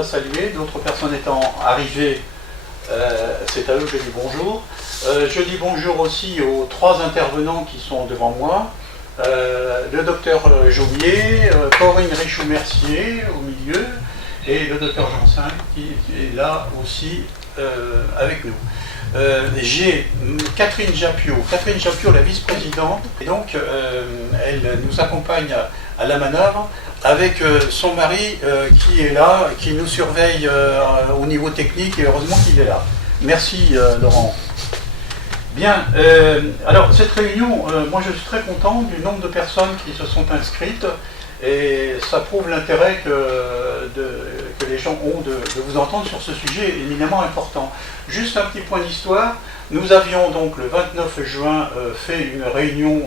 pas salués, d'autres personnes étant arrivées, c'est à eux que je dis bonjour. Je dis bonjour aussi aux 3 intervenants qui sont devant moi. Le docteur Jaumier, Corinne Richoux-Mercier au milieu, et le docteur Jansin qui est là aussi avec nous. J'ai Catherine Jappiot, la vice-présidente, et donc elle nous accompagne à la manœuvre avec son mari qui est là, qui nous surveille au niveau technique, et heureusement qu'il est là. Merci Laurent. Bien, alors cette réunion, moi je suis très content du nombre de personnes qui se sont inscrites, et ça prouve l'intérêt que les gens ont de vous entendre sur ce sujet éminemment important. Juste un petit point d'histoire, nous avions donc le 29 juin fait une réunion,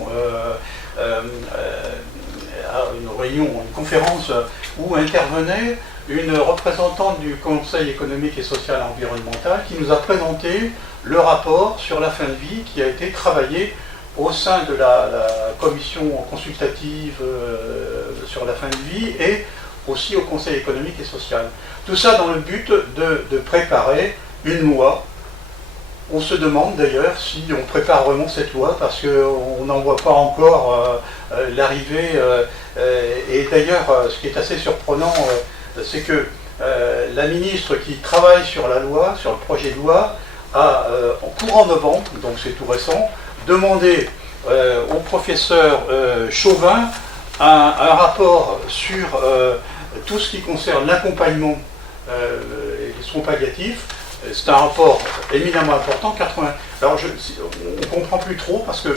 une conférence où intervenait une représentante du Conseil économique et social et environnemental qui nous a présenté le rapport sur la fin de vie qui a été travaillé au sein de la commission consultative sur la fin de vie et aussi au Conseil économique et social. Tout ça dans le but de préparer une loi. On se demande d'ailleurs si on prépare vraiment cette loi parce qu'on n'en voit pas encore l'arrivée. Et d'ailleurs, ce qui est assez surprenant, c'est que la ministre qui travaille sur la loi, sur le projet de loi, a, en courant novembre, donc c'est tout récent, demandé au professeur Chauvin un rapport sur tout ce qui concerne l'accompagnement et les soins palliatifs. C'est un rapport éminemment important, 80. Alors on ne comprend plus trop parce que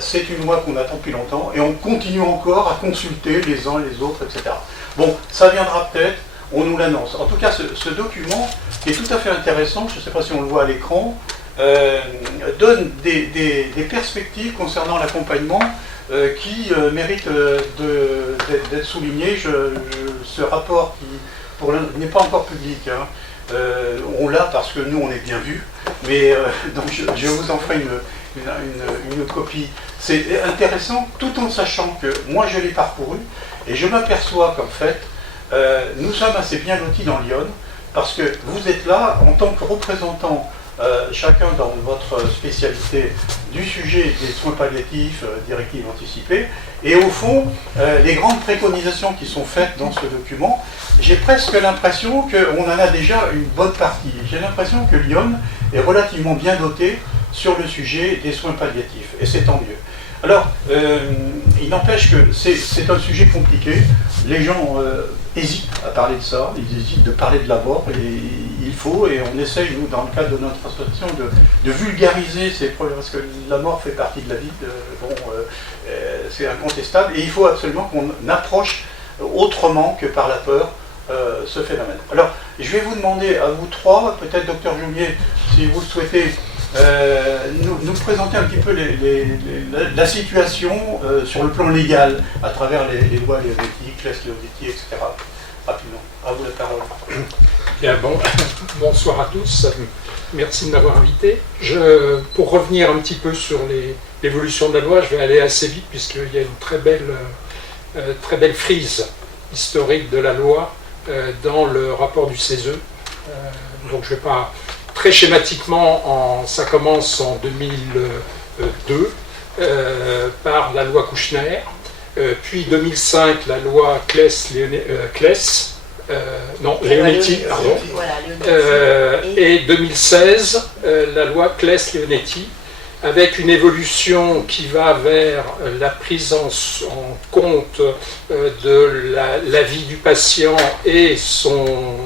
c'est une loi qu'on attend depuis longtemps et on continue encore à consulter les uns les autres, etc. Bon, ça viendra peut-être, on nous l'annonce. En tout cas, ce document, qui est tout à fait intéressant, je ne sais pas si on le voit à l'écran, donne des perspectives concernant l'accompagnement qui méritent d'être soulignées. Ce rapport qui n'est pas encore public, hein, on l'a parce que nous on est bien vus, mais donc je vous en ferai une copie. C'est intéressant tout en sachant que moi je l'ai parcouru et je m'aperçois qu'en fait nous sommes assez bien lotis dans Lyon parce que vous êtes là en tant que représentants chacun dans votre spécialité du sujet des soins palliatifs, directives anticipées, et au fond, les grandes préconisations qui sont faites dans ce document, j'ai presque l'impression qu'on en a déjà une bonne partie. J'ai l'impression que Lyon est relativement bien doté sur le sujet des soins palliatifs, et c'est tant mieux. Alors, il n'empêche que c'est un sujet compliqué, les gens hésitent à parler de ça, ils hésitent de parler de la mort, et il faut, et on essaye, nous, dans le cadre de notre association, de vulgariser ces problèmes, parce que la mort fait partie de la vie, c'est incontestable, et il faut absolument qu'on approche autrement que par la peur ce phénomène. Alors, je vais vous demander à vous trois, peut-être docteur Jaumier, si vous le souhaitez, nous présenter un petit peu la situation sur le plan légal, à travers les lois léonétiques, classe léonétique, etc. Rapidement, à vous la parole. Bien, bonsoir à tous, merci de m'avoir invité. Pour revenir un petit peu sur l'évolution de la loi, je vais aller assez vite puisqu'il y a une très belle frise historique de la loi dans le rapport du CESE. Donc je ne vais pas... Très schématiquement, ça commence en 2002 par la loi Kouchner, puis 2005 la loi Leonetti, pardon, et 2016 la loi Claes-Leonetti, avec une évolution qui va vers la prise en compte de la vie du patient et son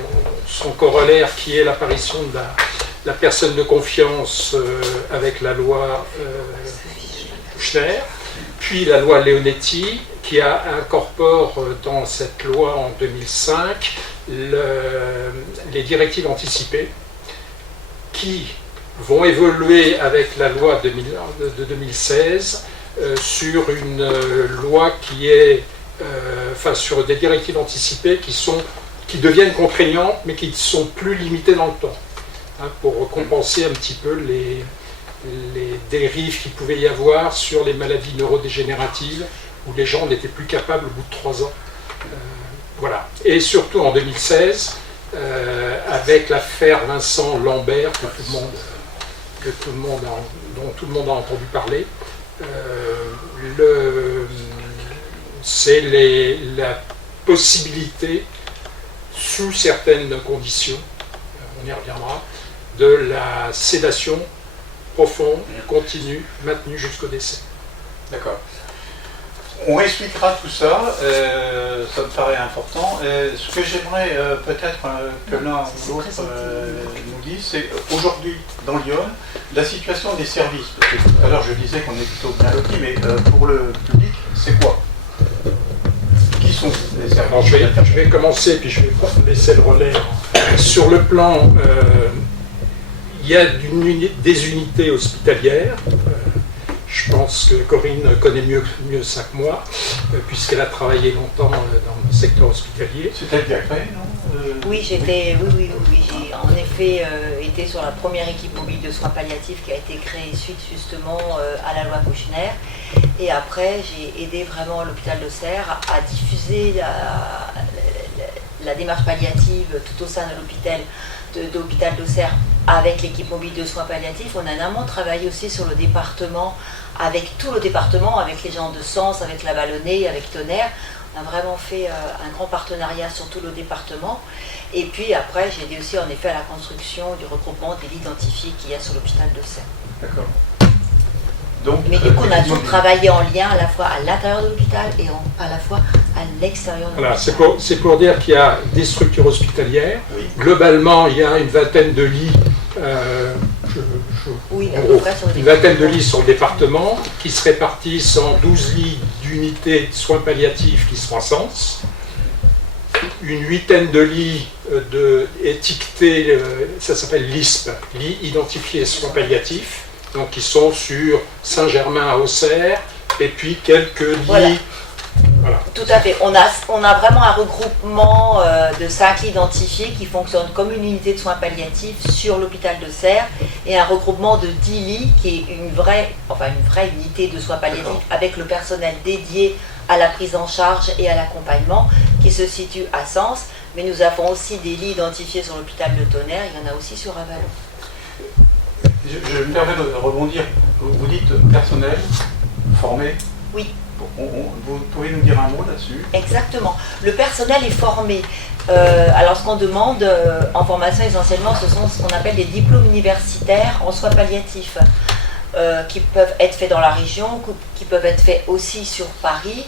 corollaire qui est l'apparition de la personne de confiance avec la loi Kouchner, puis la loi Leonetti qui incorpore dans cette loi en 2005 les directives anticipées qui vont évoluer avec la loi de 2016 sur une loi qui est sur des directives anticipées qui deviennent contraignantes mais qui sont plus limitées dans le temps, hein, pour compenser un petit peu les dérives qu'il pouvait y avoir sur les maladies neurodégénératives où les gens n'étaient plus capables au bout de 3 ans voilà. Et surtout en 2016, avec l'affaire Vincent Lambert, dont tout le monde a entendu parler, c'est la possibilité, sous certaines conditions, on y reviendra, de la sédation profonde, continue, maintenue jusqu'au décès. D'accord. On expliquera tout ça, ça me paraît important. Ce que j'aimerais peut-être que l'un ou l'autre nous dise, c'est aujourd'hui dans Lyon, la situation des services. Parce que tout à l'heure je disais qu'on est plutôt bien loti, mais pour le public, c'est quoi? Qui sont les services? Alors, je vais commencer, puis je vais laisser le relais. Sur le plan, il y a des unités hospitalières. Je pense que Corinne connaît mieux ça que moi, puisqu'elle a travaillé longtemps dans le secteur hospitalier. C'était bien créé, non Oui, j'ai en effet été sur la première équipe mobile de soins palliatifs qui a été créée suite justement à la loi Kouchner. Et après, j'ai aidé vraiment l'hôpital d'Auxerre à diffuser la démarche palliative tout au sein de l'hôpital d'Auxerre avec l'équipe mobile de soins palliatifs. On a en amont travaillé aussi sur le département, avec tout le département, avec les gens de Sens, avec la Vallonnée, avec Tonnerre. On a vraiment fait un grand partenariat sur tout le département. Et puis après, j'ai aidé aussi en effet à la construction du regroupement des lits identifiés qu'il y a sur l'hôpital d'Auxerre. D'accord. Mais du coup, on a toujours travaillé en lien à la fois à l'intérieur de l'hôpital et à la fois à l'extérieur de l'hôpital. Voilà, c'est pour dire qu'il y a des structures hospitalières. Oui. Globalement, il y a une vingtaine de lits. Une vingtaine de lits sur le département qui se répartissent en 12 lits d'unités de soins palliatifs qui sont à Sens, une huitaine de lits étiquetés, ça s'appelle LISP, lits identifiés soins palliatifs, donc qui sont sur Saint-Germain à Auxerre, et puis quelques lits. Voilà. Voilà. Tout à fait. On a vraiment un regroupement de 5 lits identifiés qui fonctionnent comme une unité de soins palliatifs sur l'hôpital d'Auxerre et un regroupement de 10 lits qui est une vraie unité de soins palliatifs avec le personnel dédié à la prise en charge et à l'accompagnement qui se situe à Sens. Mais nous avons aussi des lits identifiés sur l'hôpital de Tonnerre, il y en a aussi sur Avallon. Je me permets de rebondir. Vous dites personnel formé. Oui. Vous pouvez nous dire un mot là-dessus? Exactement. Le personnel est formé. Alors ce qu'on demande en formation essentiellement, ce sont ce qu'on appelle des diplômes universitaires en soins palliatifs qui peuvent être faits dans la région, qui peuvent être faits aussi sur Paris.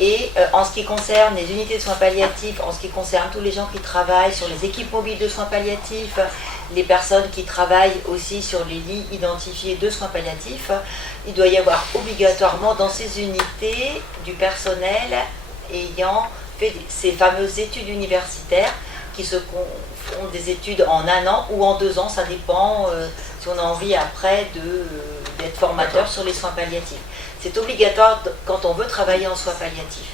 Et en ce qui concerne les unités de soins palliatifs, en ce qui concerne tous les gens qui travaillent sur les équipes mobiles de soins palliatifs, les personnes qui travaillent aussi sur les lits identifiés de soins palliatifs, il doit y avoir obligatoirement dans ces unités du personnel ayant fait ces fameuses études universitaires qui se font des études en 1 an ou en 2 ans, ça dépend si on a envie après d'être formateur sur les soins palliatifs. C'est obligatoire quand on veut travailler en soins palliatifs.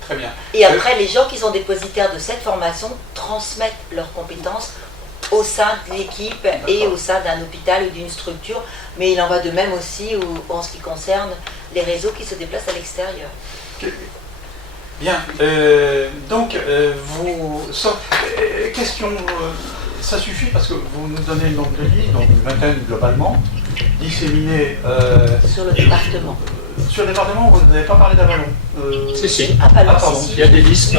Très bien. Et après, les gens qui sont dépositaires de cette formation transmettent leurs compétences au sein de l'équipe et au sein d'un hôpital ou d'une structure, mais il en va de même aussi en ce qui concerne les réseaux qui se déplacent à l'extérieur. Bien, donc, question, ça suffit parce que vous nous donnez le nombre de lits, donc une vingtaine globalement, disséminés sur le département. Sur le département, vous n'avez pas parlé d'Avallon. Si. Pardon. Il y a des listes.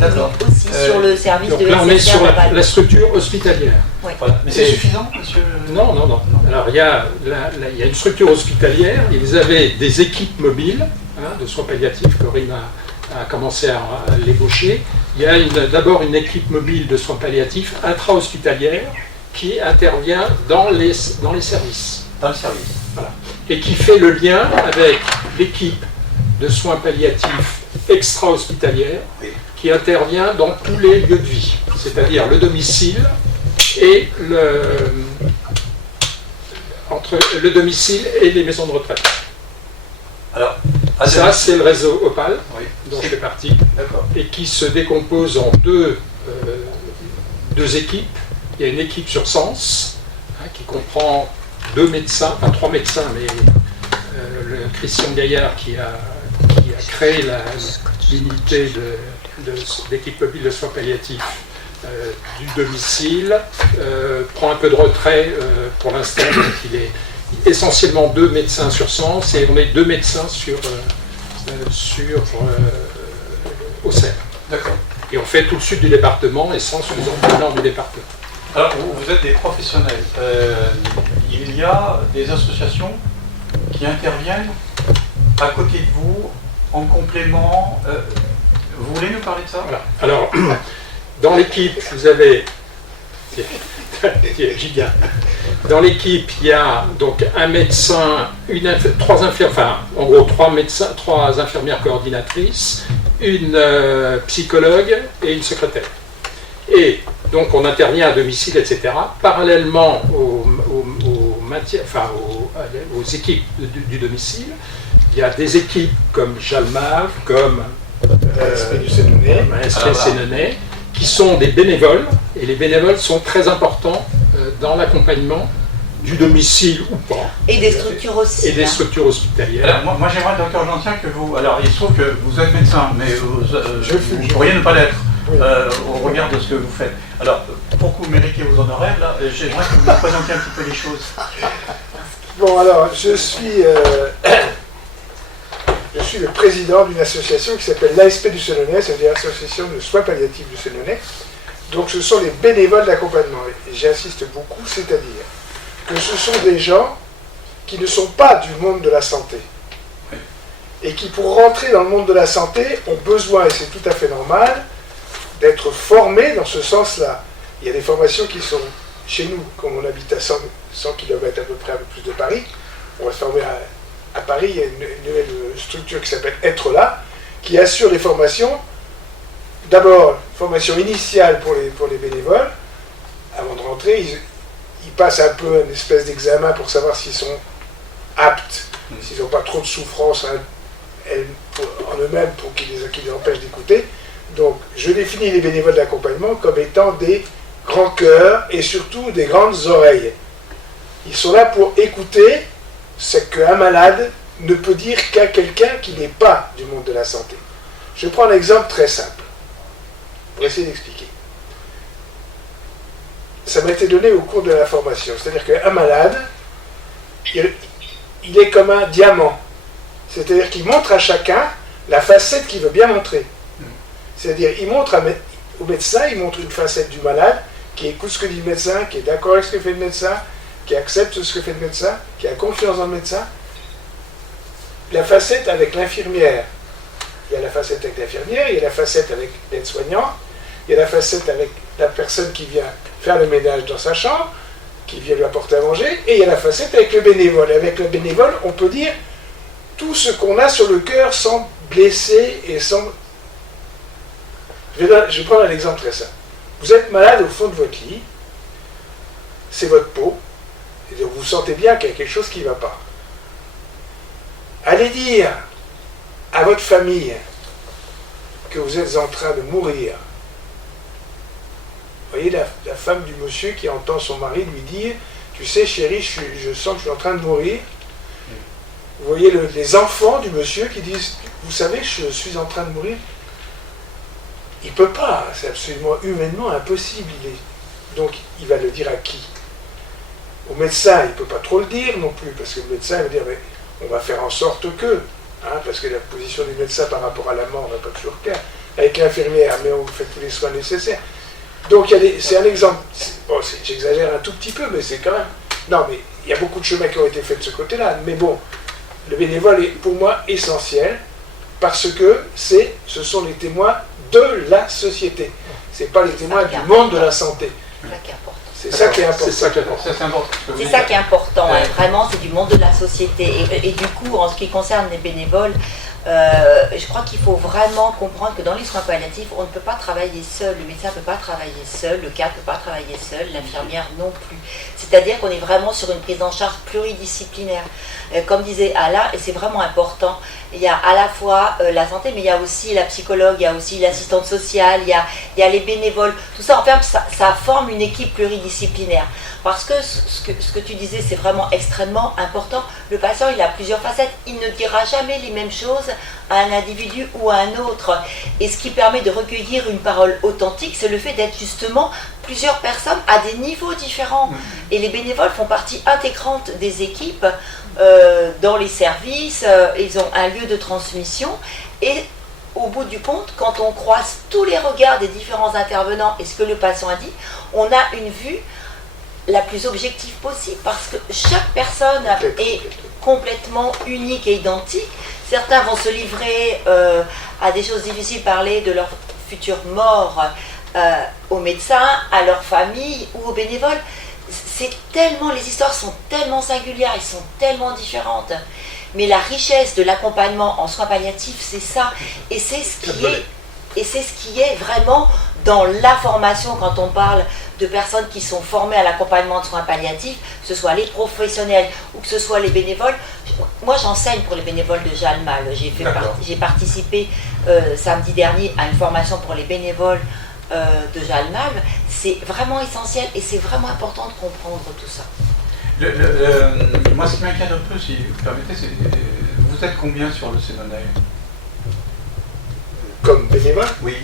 D'accord. Aussi sur le service donc de là, on est sur d'Avallon. la structure hospitalière. Oui. Voilà. Mais c'est suffisant, monsieur? Non. Alors, il y a une structure hospitalière et vous avez des équipes mobiles de soins palliatifs. Corinne a commencé à l'ébaucher. Il y a d'abord une équipe mobile de soins palliatifs intra-hospitalière qui intervient dans les services. Dans le service. Voilà. Et qui fait le lien avec l'équipe de soins palliatifs extra-hospitalière qui intervient dans tous les lieux de vie, c'est-à-dire le domicile et entre le domicile et les maisons de retraite. Alors, ça, c'est le réseau Opal, dont je fais partie, et qui se décompose en deux équipes. Il y a une équipe sur Sens, qui comprend 3 médecins, mais le Christian Gaillard qui a créé l'unité d'équipe mobile de soins palliatifs du domicile prend un peu de retrait pour l'instant, donc il est essentiellement 2 médecins sur Sens et on est 2 médecins au CERF. D'accord. Et on fait tout le sud du département et Sens le nord du département. Alors, vous êtes des professionnels. Il y a des associations qui interviennent à côté de vous, en complément. Vous voulez nous parler de ça? Voilà. Alors, dans l'équipe, vous avez... Dans l'équipe, il y a donc un médecin, 3 infirmières, enfin, en gros 3 médecins, 3 infirmières coordinatrices, une psychologue et une secrétaire. Et donc on intervient à domicile, etc. Parallèlement aux équipes du domicile, il y a des équipes comme Jalmav, comme ASP Sénonais, qui sont des bénévoles, et les bénévoles sont très importants dans l'accompagnement du domicile ou pas. Et des structures aussi. Et des structures hospitalières. Alors, moi j'aimerais, docteur Gentien, que vous... Alors, il se trouve que vous êtes médecin, mais vous pourriez ne pas l'être, au regard de ce que vous faites. Alors, pour que vous méritiez vos honoraires, là, j'aimerais que vous nous présentiez un petit peu les choses. Bon, alors, je suis le président d'une association qui s'appelle l'ASP du Sénonais, c'est-à-dire l'Association de soins palliatifs du Sénonais. Donc ce sont les bénévoles d'accompagnement. Et j'insiste beaucoup, c'est-à-dire que ce sont des gens qui ne sont pas du monde de la santé. Et qui, pour rentrer dans le monde de la santé, ont besoin, et c'est tout à fait normal, d'être formés dans ce sens-là. Il y a des formations qui sont chez nous, comme on habite à 100 km à peu près, un peu plus de Paris. On va se former à Paris, il y a une nouvelle structure qui s'appelle Être là, qui assure des formations. D'abord, formation initiale pour les bénévoles. Avant de rentrer, ils passent un peu une espèce d'examen pour savoir s'ils sont aptes, s'ils n'ont pas trop de souffrance en eux-mêmes pour qui les empêchent d'écouter. Donc, je définis les bénévoles d'accompagnement comme étant des grands cœurs et surtout des grandes oreilles. Ils sont là pour écouter ce qu'un malade ne peut dire qu'à quelqu'un qui n'est pas du monde de la santé. Je prends un exemple très simple, pour essayer d'expliquer. Ça m'a été donné au cours de la formation. C'est-à-dire qu'un malade, il est comme un diamant. C'est-à-dire qu'il montre à chacun la facette qu'il veut bien montrer. C'est-à-dire qu'il montre au médecin, il montre une facette du malade, qui écoute ce que dit le médecin, qui est d'accord avec ce que fait le médecin, qui accepte ce que fait le médecin, qui a confiance dans le médecin. La facette avec l'infirmière. Il y a la facette avec l'infirmière, il y a la facette avec l'aide-soignant, il y a la facette avec la personne qui vient faire le ménage dans sa chambre, qui vient lui apporter à manger, et il y a la facette avec le bénévole. Avec le bénévole, on peut dire tout ce qu'on a sur le cœur sans blesser et sans... Je vais prendre un exemple très simple. Vous êtes malade au fond de votre lit, c'est votre peau, et vous sentez bien qu'il y a quelque chose qui ne va pas. Allez dire à votre famille que vous êtes en train de mourir. Vous voyez la femme du monsieur qui entend son mari lui dire « Tu sais chérie, je sens que je suis en train de mourir. » Vous voyez les enfants du monsieur qui disent « Vous savez, je suis en train de mourir. » Il ne peut pas, c'est absolument humainement impossible. Donc il va le dire à qui? Au médecin, il ne peut pas trop le dire non plus, parce que le médecin va dire « Mais on va faire en sorte que... » parce que la position du médecin par rapport à la mort n'a pas toujours clair. Avec l'infirmière, mais on fait tous les soins nécessaires. Donc c'est un exemple, bon, j'exagère un tout petit peu, mais c'est quand même... Non, mais il y a beaucoup de chemins qui ont été faits de ce côté-là. Mais bon, le bénévole est pour moi essentiel, parce que ce sont les témoins de la société. Ce n'est pas les témoins du monde de la santé. C'est ça qui est important. C'est ça qui est important. Vraiment, c'est du monde de la société. Et du coup, en ce qui concerne les bénévoles, je crois qu'il faut vraiment comprendre que dans les soins palliatifs, on ne peut pas travailler seul. Le médecin ne peut pas travailler seul, le cadre ne peut pas travailler seul, l'infirmière non plus. C'est-à-dire qu'on est vraiment sur une prise en charge pluridisciplinaire. Comme disait Alain, et c'est vraiment important, il y a à la fois la santé, mais il y a aussi la psychologue, il y a aussi l'assistante sociale, il y a les bénévoles. Tout ça, en fait, ça forme une équipe pluridisciplinaire. Parce que ce que tu disais, c'est vraiment extrêmement important. Le patient, il a plusieurs facettes. Il ne dira jamais les mêmes choses à un individu ou à un autre. Et ce qui permet de recueillir une parole authentique, c'est le fait d'être justement plusieurs personnes à des niveaux différents. Et les bénévoles font partie intégrante des équipes dans les services, ils ont un lieu de transmission. Et au bout du compte, quand on croise tous les regards des différents intervenants et ce que le patient a dit, on a une vue la plus objective possible parce que chaque personne est complètement unique et identique. Certains vont se livrer à des choses difficiles, parler de leur futur mort aux médecins, à leur famille ou aux bénévoles. Les histoires sont tellement singulières, elles sont tellement différentes. Mais la richesse de l'accompagnement en soins palliatifs, c'est ça. Et c'est ce qui est vraiment dans la formation quand on parle de personnes qui sont formées à l'accompagnement de soins palliatifs, que ce soit les professionnels ou que ce soit les bénévoles. Moi, j'enseigne pour les bénévoles de Jalmal. J'ai participé samedi dernier à une formation pour les bénévoles de Jalmal. C'est vraiment essentiel et c'est vraiment important de comprendre tout ça. Moi, ce qui m'inquiète un peu, si vous permettez, c'est vous êtes combien sur le Sénonais? Comme bénévole? Oui.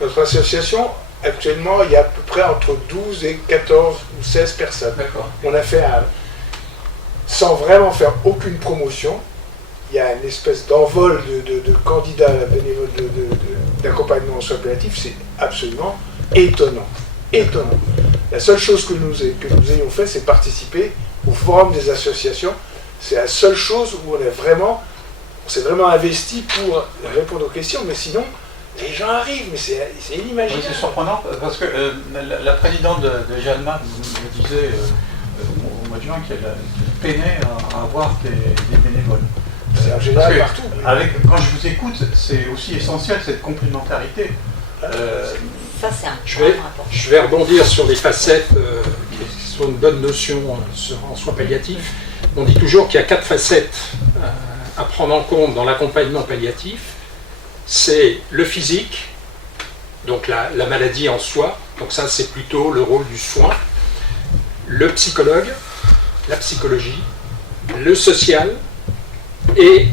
Notre association, actuellement, il y a à peu près entre 12 et 14 ou 16 personnes. D'accord. On a fait, sans vraiment faire aucune promotion, il y a une espèce d'envol de candidats bénévoles d'accompagnement en soins palliatifs, c'est absolument étonnant. Étonnant. La seule chose que nous ayons fait, c'est participer au forum des associations. C'est la seule chose où on s'est vraiment investi pour répondre aux questions, mais sinon, les gens arrivent, mais c'est inimaginable. Oui, c'est surprenant, parce que la présidente de Jalmal me disait au mois de juin qu'elle peinait à avoir des bénévoles. C'est en général partout. Quand je vous écoute, c'est aussi essentiel cette complémentarité. Ça, c'est un je vais rebondir sur les facettes qui sont une bonne notion en soins palliatifs. On dit toujours qu'il y a 4 facettes à prendre en compte dans l'accompagnement palliatif. C'est le physique, donc la maladie en soi, donc ça c'est plutôt le rôle du soin. Le psychologue, la psychologie, le social et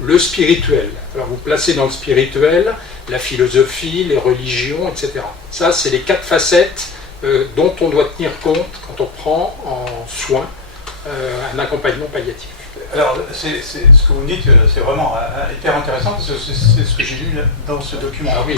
le spirituel. Alors vous placez dans le spirituel la philosophie, les religions, etc. Ça, c'est les 4 facettes dont on doit tenir compte quand on prend en soin un accompagnement palliatif. Alors, ce que vous me dites, c'est vraiment hyper intéressant, parce que c'est ce que j'ai lu dans ce document. Ah oui,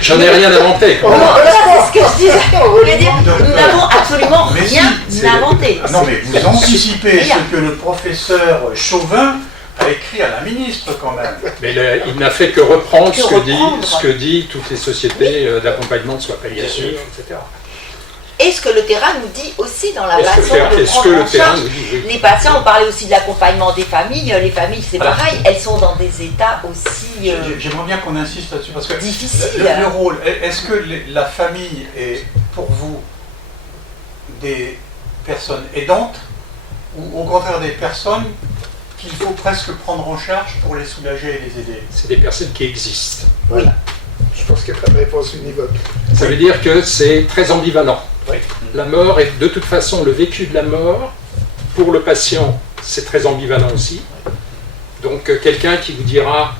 j'en ai rien inventé. C'est ce que je disais. Vous voulez dire, nous n'avons absolument rien inventé. Non, mais vous anticipez ce que le professeur Chauvin a écrit à la ministre quand même. Mais il n'a fait que reprendre ce que dit toutes les sociétés d'accompagnement de soins palliatifs, etc. Et ce que le terrain nous dit aussi dans la façon de prendre en charge les patients. On parlait aussi de l'accompagnement des familles. Les familles, c'est pareil, elles sont dans des états aussi j'aimerais bien qu'on insiste là-dessus, parce que difficiles. Le rôle, est-ce que la famille est pour vous des personnes aidantes, ou au contraire des personnes qu'il faut presque prendre en charge pour les soulager et les aider? C'est des personnes qui existent. Oui. Je pense qu'il n'y a pas de réponse univoque. Ça veut dire que c'est très ambivalent. Oui. La mort est de toute façon le vécu de la mort. Pour le patient, c'est très ambivalent aussi. Donc quelqu'un qui vous dira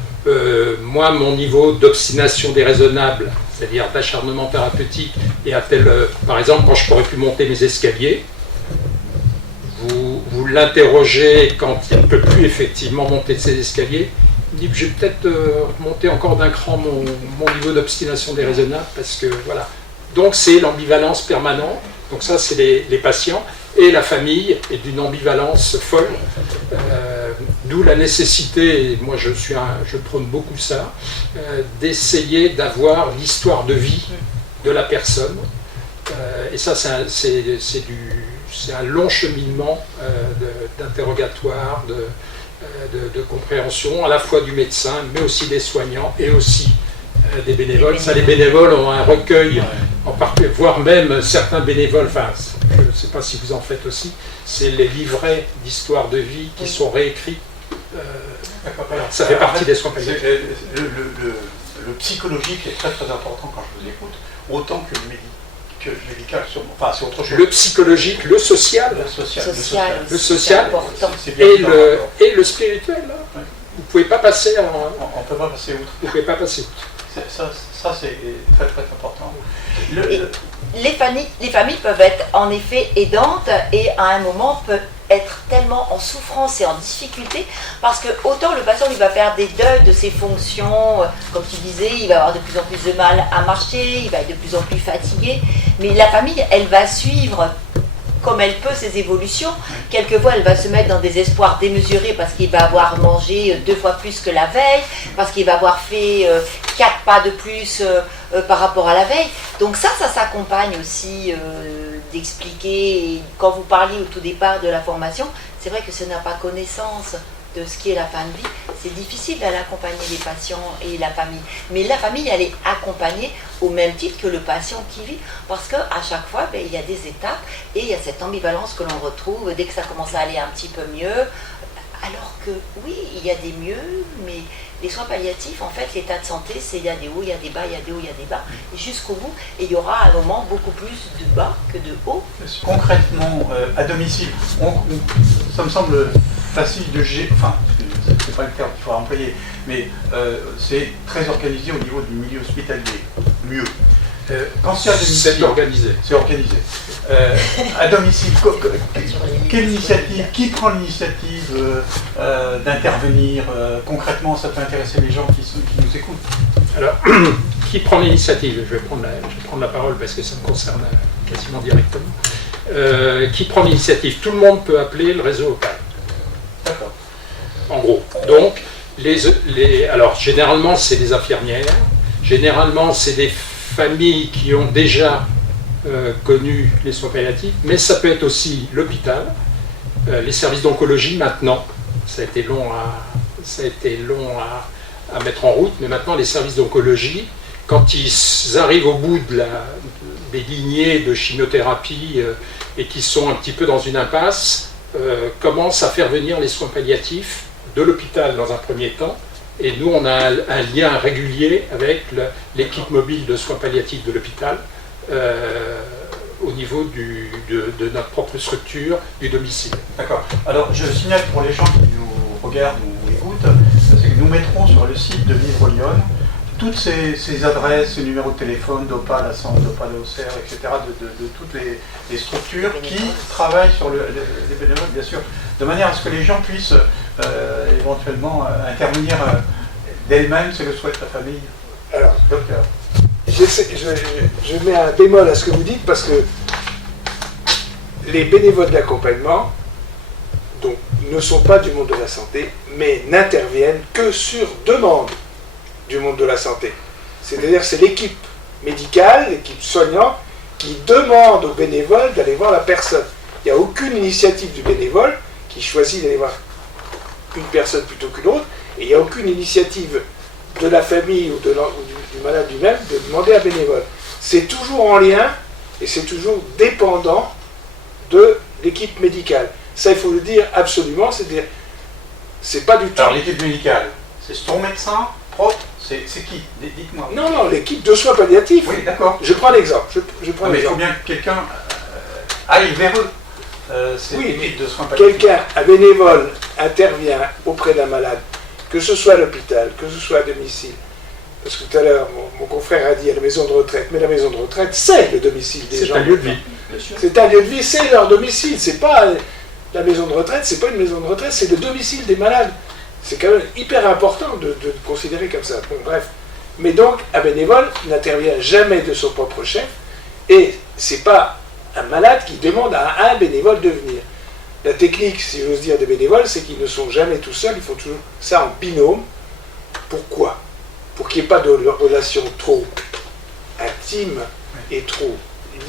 moi, mon niveau d'obstination déraisonnable, c'est-à-dire d'acharnement thérapeutique, est à tel, par exemple, quand je pourrais plus monter mes escaliers, vous l'interrogez quand il ne peut plus effectivement monter ses escaliers, il dit que je vais peut-être monter encore d'un cran mon niveau d'obstination déraisonnable, parce que voilà. Donc c'est l'ambivalence permanente, donc ça c'est les patients, et la famille est d'une ambivalence folle, d'où la nécessité, et moi je prône beaucoup ça, d'essayer d'avoir l'histoire de vie de la personne, et ça c'est un long cheminement d'interrogatoire, de compréhension, à la fois du médecin, mais aussi des soignants, et aussi des bénévoles. Ça, les bénévoles ont un recueil, voire même certains bénévoles, enfin, je ne sais pas si vous en faites aussi, c'est les livrets d'histoire de vie qui sont réécrits. Voilà, ça fait partie des soins palliatifs. Le psychologique est très très important quand je vous écoute, autant que le médical, enfin c'est autre chose. Le psychologique, le social, le social social important. et le spirituel. Hein. Ouais. Vous pouvez pas passer On ne peut pas passer outre. Vous pouvez pas passer outre. Ça c'est très très important. Les familles peuvent être en effet aidantes et à un moment peuvent être tellement en souffrance et en difficulté parce que autant le patient il va faire des deuils de ses fonctions, comme tu disais, il va avoir de plus en plus de mal à marcher, il va être de plus en plus fatigué, mais la famille elle va suivre comme elle peut ses évolutions. Quelquefois, elle va se mettre dans des espoirs démesurés parce qu'il va avoir mangé 2 fois plus que la veille, parce qu'il va avoir fait 4 pas de plus par rapport à la veille. Donc ça s'accompagne aussi d'expliquer. Et quand vous parliez au tout départ de la formation, c'est vrai que ce n'a pas connaissance de ce qui est la fin de vie. C'est difficile d'aller accompagner les patients et la famille. Mais la famille, elle est accompagnée au même titre que le patient qui vit, parce qu'à chaque fois, il y a des étapes et il y a cette ambivalence que l'on retrouve dès que ça commence à aller un petit peu mieux. Alors que oui, il y a des mieux, mais les soins palliatifs, en fait, l'état de santé, c'est il y a des hauts, il y a des bas, il y a des hauts, il y a des bas, et jusqu'au bout, et il y aura à un moment beaucoup plus de bas que de hauts. Concrètement, à domicile, ça me semble facile de gérer, enfin, c'est pas le terme qu'il faudra employer, mais c'est très organisé au niveau du milieu hospitalier, mieux. Quand c'est à domicile, c'est organisé. À domicile, quelle initiative, qui prend l'initiative d'intervenir concrètement? Ça peut intéresser les gens qui nous écoutent. Alors, qui prend l'initiative? Je vais prendre la parole parce que ça me concerne quasiment directement. Qui prend l'initiative? Tout le monde peut appeler le réseau local. D'accord. En gros. Donc, alors généralement, c'est des infirmières. Généralement, c'est des familles qui ont déjà connu les soins palliatifs, mais ça peut être aussi l'hôpital, les services d'oncologie maintenant. Ça a été long à mettre en route, mais maintenant les services d'oncologie, quand ils arrivent au bout des lignées de chimiothérapie et qui sont un petit peu dans une impasse, commencent à faire venir les soins palliatifs de l'hôpital dans un premier temps. Et nous, on a un lien régulier avec l'équipe mobile de soins palliatifs de l'hôpital au niveau de notre propre structure du domicile. D'accord. Alors, je signale pour les gens qui nous regardent ou écoutent, c'est que nous mettrons sur le site de Vivre Lyon toutes ces adresses, ces numéros de téléphone, d'OPA, la Centre, d'OPA, de OCR, etc., de toutes les structures qui travaillent sur les bénévoles, bien sûr, de manière à ce que les gens puissent éventuellement intervenir d'elles-mêmes, c'est le souhait de la famille. Alors, docteur. Je mets un bémol à ce que vous dites parce que les bénévoles d'accompagnement donc, ne sont pas du monde de la santé, mais n'interviennent que sur demande du monde de la santé. C'est-à-dire c'est l'équipe médicale, l'équipe soignante, qui demande aux bénévoles d'aller voir la personne. Il n'y a aucune initiative du bénévole qui choisit d'aller voir une personne plutôt qu'une autre, et il n'y a aucune initiative de la famille ou du malade lui-même de demander à bénévole. C'est toujours en lien et c'est toujours dépendant de l'équipe médicale. Ça, il faut le dire absolument, c'est-à-dire, c'est pas du tout... Alors, l'équipe médicale, c'est ton médecin propre, c'est qui? Dites-moi. Non, l'équipe de soins palliatifs. Oui, d'accord. Je prends l'exemple. Mais il faut bien que quelqu'un aille vers eux. C'est oui, l'équipe de soins palliatifs. Quelqu'un, un bénévole, intervient auprès d'un malade, que ce soit à l'hôpital, que ce soit à domicile. Parce que tout à l'heure, mon confrère a dit à la maison de retraite, mais la maison de retraite, c'est le domicile des gens. C'est un lieu de vie. C'est un lieu de vie, c'est leur domicile. C'est pas la maison de retraite, c'est pas une maison de retraite, c'est le domicile des malades. C'est quand même hyper important de considérer comme ça. Bon, bref. Mais donc, un bénévole n'intervient jamais de son propre chef, et c'est pas un malade qui demande à un bénévole de venir. La technique, si j'ose dire, des bénévoles, c'est qu'ils ne sont jamais tout seuls, ils font toujours ça en binôme. Pourquoi? Pour qu'il n'y ait pas de relation trop intime et trop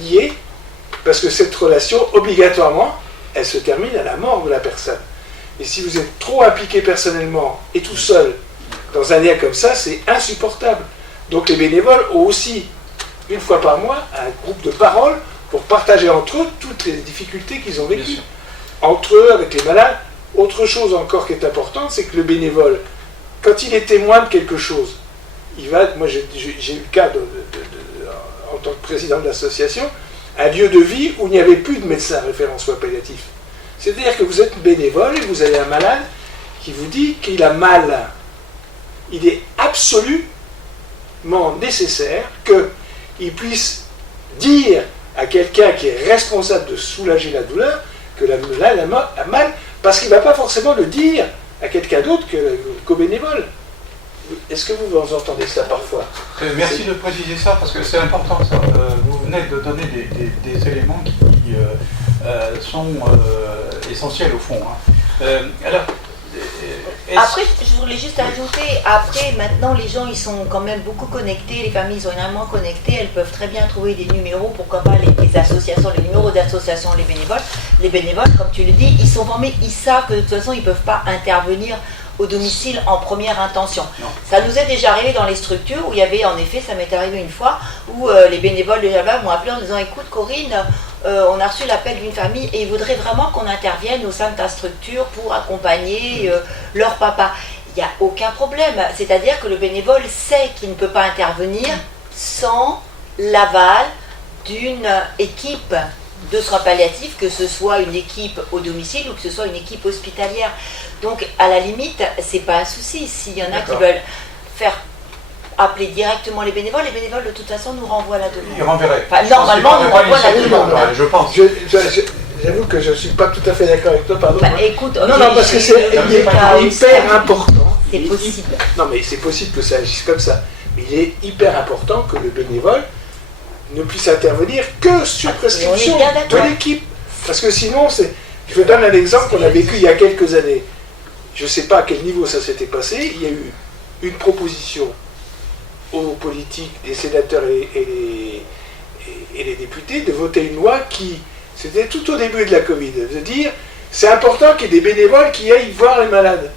liée, parce que cette relation, obligatoirement, elle se termine à la mort de la personne. Et si vous êtes trop impliqué personnellement et tout seul dans un lien comme ça, c'est insupportable. Donc les bénévoles ont aussi, une fois par mois, un groupe de parole pour partager entre eux toutes les difficultés qu'ils ont vécues. Entre eux, avec les malades. Autre chose encore qui est importante, c'est que le bénévole, quand il est témoin de quelque chose, il va, moi j'ai eu le cas en tant que président de l'association, un lieu de vie où il n'y avait plus de médecin référent soins palliatifs. C'est-à-dire que vous êtes bénévole et vous avez un malade qui vous dit qu'il a mal. Il est absolument nécessaire qu'il puisse dire à quelqu'un qui est responsable de soulager la douleur que la malade a mal, parce qu'il ne va pas forcément le dire à quelqu'un d'autre qu'au bénévole. Est-ce que vous entendez ça parfois? Merci de préciser ça, parce que c'est important ça. Vous venez de donner des éléments qui sont essentiels au fond. Alors, après, je voulais juste ajouter, après, maintenant, les gens, ils sont quand même beaucoup connectés, les familles sont énormément connectées, elles peuvent très bien trouver des numéros, pourquoi pas les associations, les numéros d'associations, les bénévoles. Les bénévoles, comme tu le dis, ils sont formés, ils savent que de toute façon, ils ne peuvent pas intervenir au domicile en première intention. Non. Ça nous est déjà arrivé dans les structures où il y avait, en effet, ça m'est arrivé une fois, où les bénévoles de là-bas m'ont appelé en disant, écoute Corinne, on a reçu l'appel d'une famille et ils voudraient vraiment qu'on intervienne au sein de ta structure pour accompagner leur papa. Il n'y a aucun problème. C'est-à-dire que le bénévole sait qu'il ne peut pas intervenir sans l'aval d'une équipe de soins palliatifs, que ce soit une équipe au domicile ou que ce soit une équipe hospitalière. Donc, à la limite, c'est pas un souci. S'il y en a qui veulent faire appeler directement les bénévoles de toute façon nous renvoient la demande. Ils renverraient. Enfin, normalement, nous renvoient la demande. Je pense. J'avoue que je ne suis pas tout à fait d'accord avec toi, pardon. Bah, écoute, non, parce que c'est hyper important. C'est possible. Non, mais c'est possible que ça agisse comme ça. Mais il est hyper important que le bénévole ne puisse intervenir que sur prescription de l'équipe. Parce que sinon, je vous donne un exemple qu'on a vécu il y a quelques années. Je ne sais pas à quel niveau ça s'était passé. Il y a eu une proposition aux politiques, les sénateurs et les députés, de voter une loi qui, c'était tout au début de la Covid, de dire c'est important qu'il y ait des bénévoles qui aillent voir les malades.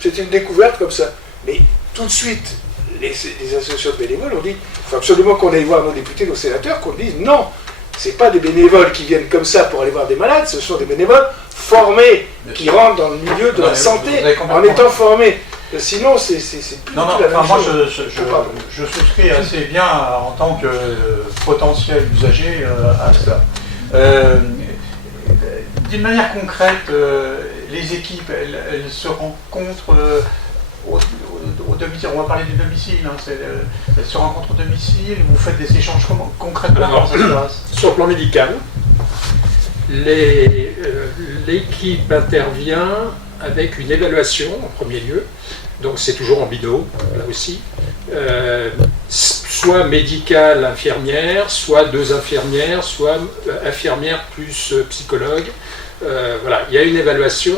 C'est une découverte comme ça. Mais tout de suite, les associations de bénévoles ont dit il faut absolument qu'on aille voir nos députés, nos sénateurs, qu'on dise non, c'est pas des bénévoles qui viennent comme ça pour aller voir des malades, ce sont des bénévoles formés qui rentrent dans le milieu de la santé en étant formés. Sinon, c'est plus non, la même moi chose. je souscris assez bien en tant que potentiel usager à ça. D'une manière concrète, les équipes, elles se rencontrent au domicile. On va parler du domicile. Elles se rencontrent au domicile. Vous faites des échanges concrètement. Alors, comment ça se passe? sur le plan médical, l'équipe intervient avec une évaluation en premier lieu. Donc c'est toujours en binôme, là aussi. Soit médicale infirmière, soit 2 infirmières, soit infirmière plus psychologue. Voilà, il y a une évaluation.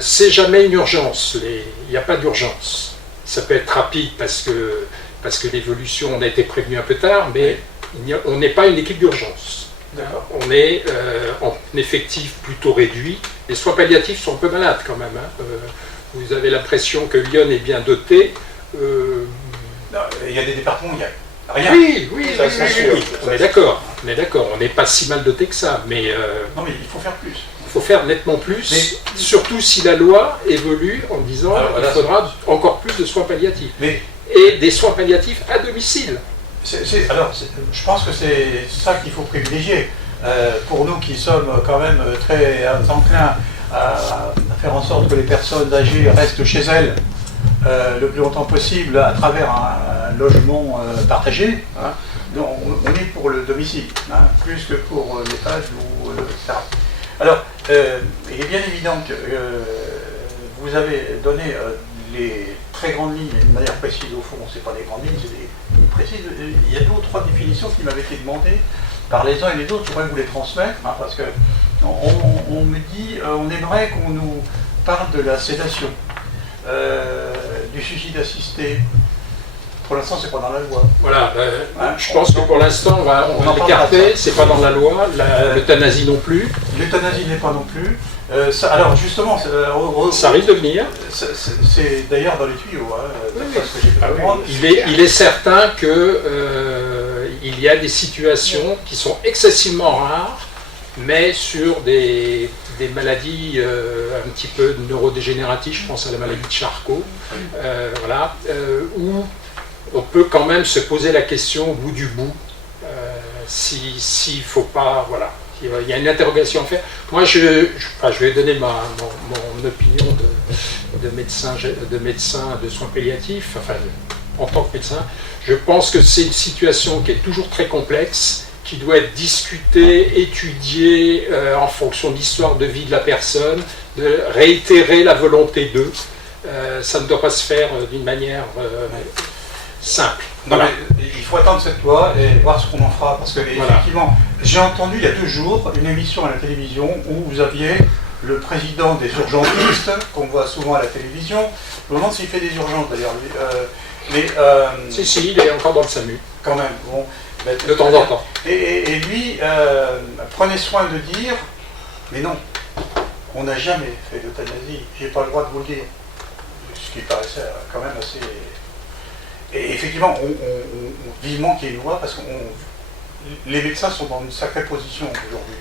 C'est jamais une urgence, il n'y a pas d'urgence. Ça peut être rapide parce que l'évolution, on a été prévenu un peu tard, mais on n'est pas une équipe d'urgence. On est en effectif plutôt réduit. Les soins palliatifs sont un peu malades quand même. Vous avez l'impression que Lyon est bien doté. Il y a des départements où il n'y a rien. Oui, on est d'accord. On n'est pas si mal doté que ça. Mais, non, mais il faut faire plus. Il faut faire nettement plus, surtout si la loi évolue en disant qu'il faudra encore plus de soins palliatifs. Et des soins palliatifs à domicile. Je pense que c'est ça qu'il faut privilégier. Pour nous qui sommes quand même très enclins à faire en sorte que les personnes âgées restent chez elles le plus longtemps possible à travers un logement partagé. Donc on est pour le domicile, plus que pour l'EHPAD ou etc. Alors, il est bien évident que vous avez donné les très grandes lignes, d'une manière précise au fond, c'est pas des grandes lignes, c'est des lignes précises. Il y a 2 ou 3 définitions qui m'avaient été demandées par les uns et les autres, je pourrais vous les transmettre, parce que on me dit, on aimerait qu'on nous parle de la sédation, du suicide assisté. Pour l'instant, c'est pas dans la loi. Voilà, je pense que pour l'instant, on va l'écarter, c'est pas dans la loi, l'euthanasie non plus. L'euthanasie n'est pas non plus. Alors justement, ça risque de venir. C'est d'ailleurs dans les tuyaux. Il est certain qu'il y a des situations qui sont excessivement rares, mais sur des maladies un petit peu neurodégénératives, je pense à la maladie de Charcot, où on peut quand même se poser la question au bout du bout, s'il ne faut pas, voilà, il y a une interrogation à faire. Moi, je vais donner mon opinion de médecin de soins palliatifs, enfin en tant que médecin, je pense que c'est une situation qui est toujours très complexe, qui doit être discutée, étudiée en fonction de l'histoire de vie de la personne, de réitérer la volonté d'eux. Ça ne doit pas se faire d'une manière simple. Non, voilà. Mais il faut attendre cette loi et voir ce qu'on en fera, parce que effectivement, j'ai entendu il y a 2 jours une émission à la télévision où vous aviez le président des urgentistes, qu'on voit souvent à la télévision. Je me demande s'il fait des urgences d'ailleurs. Si, il est encore dans le SAMU. Quand même, bon. De temps en temps. Et lui prenait soin de dire, mais non, on n'a jamais fait d'euthanasie, j'ai pas le droit de vous le dire. Ce qui paraissait quand même assez... Et effectivement, on vivement qu'il y ait une loi, parce que les médecins sont dans une sacrée position aujourd'hui.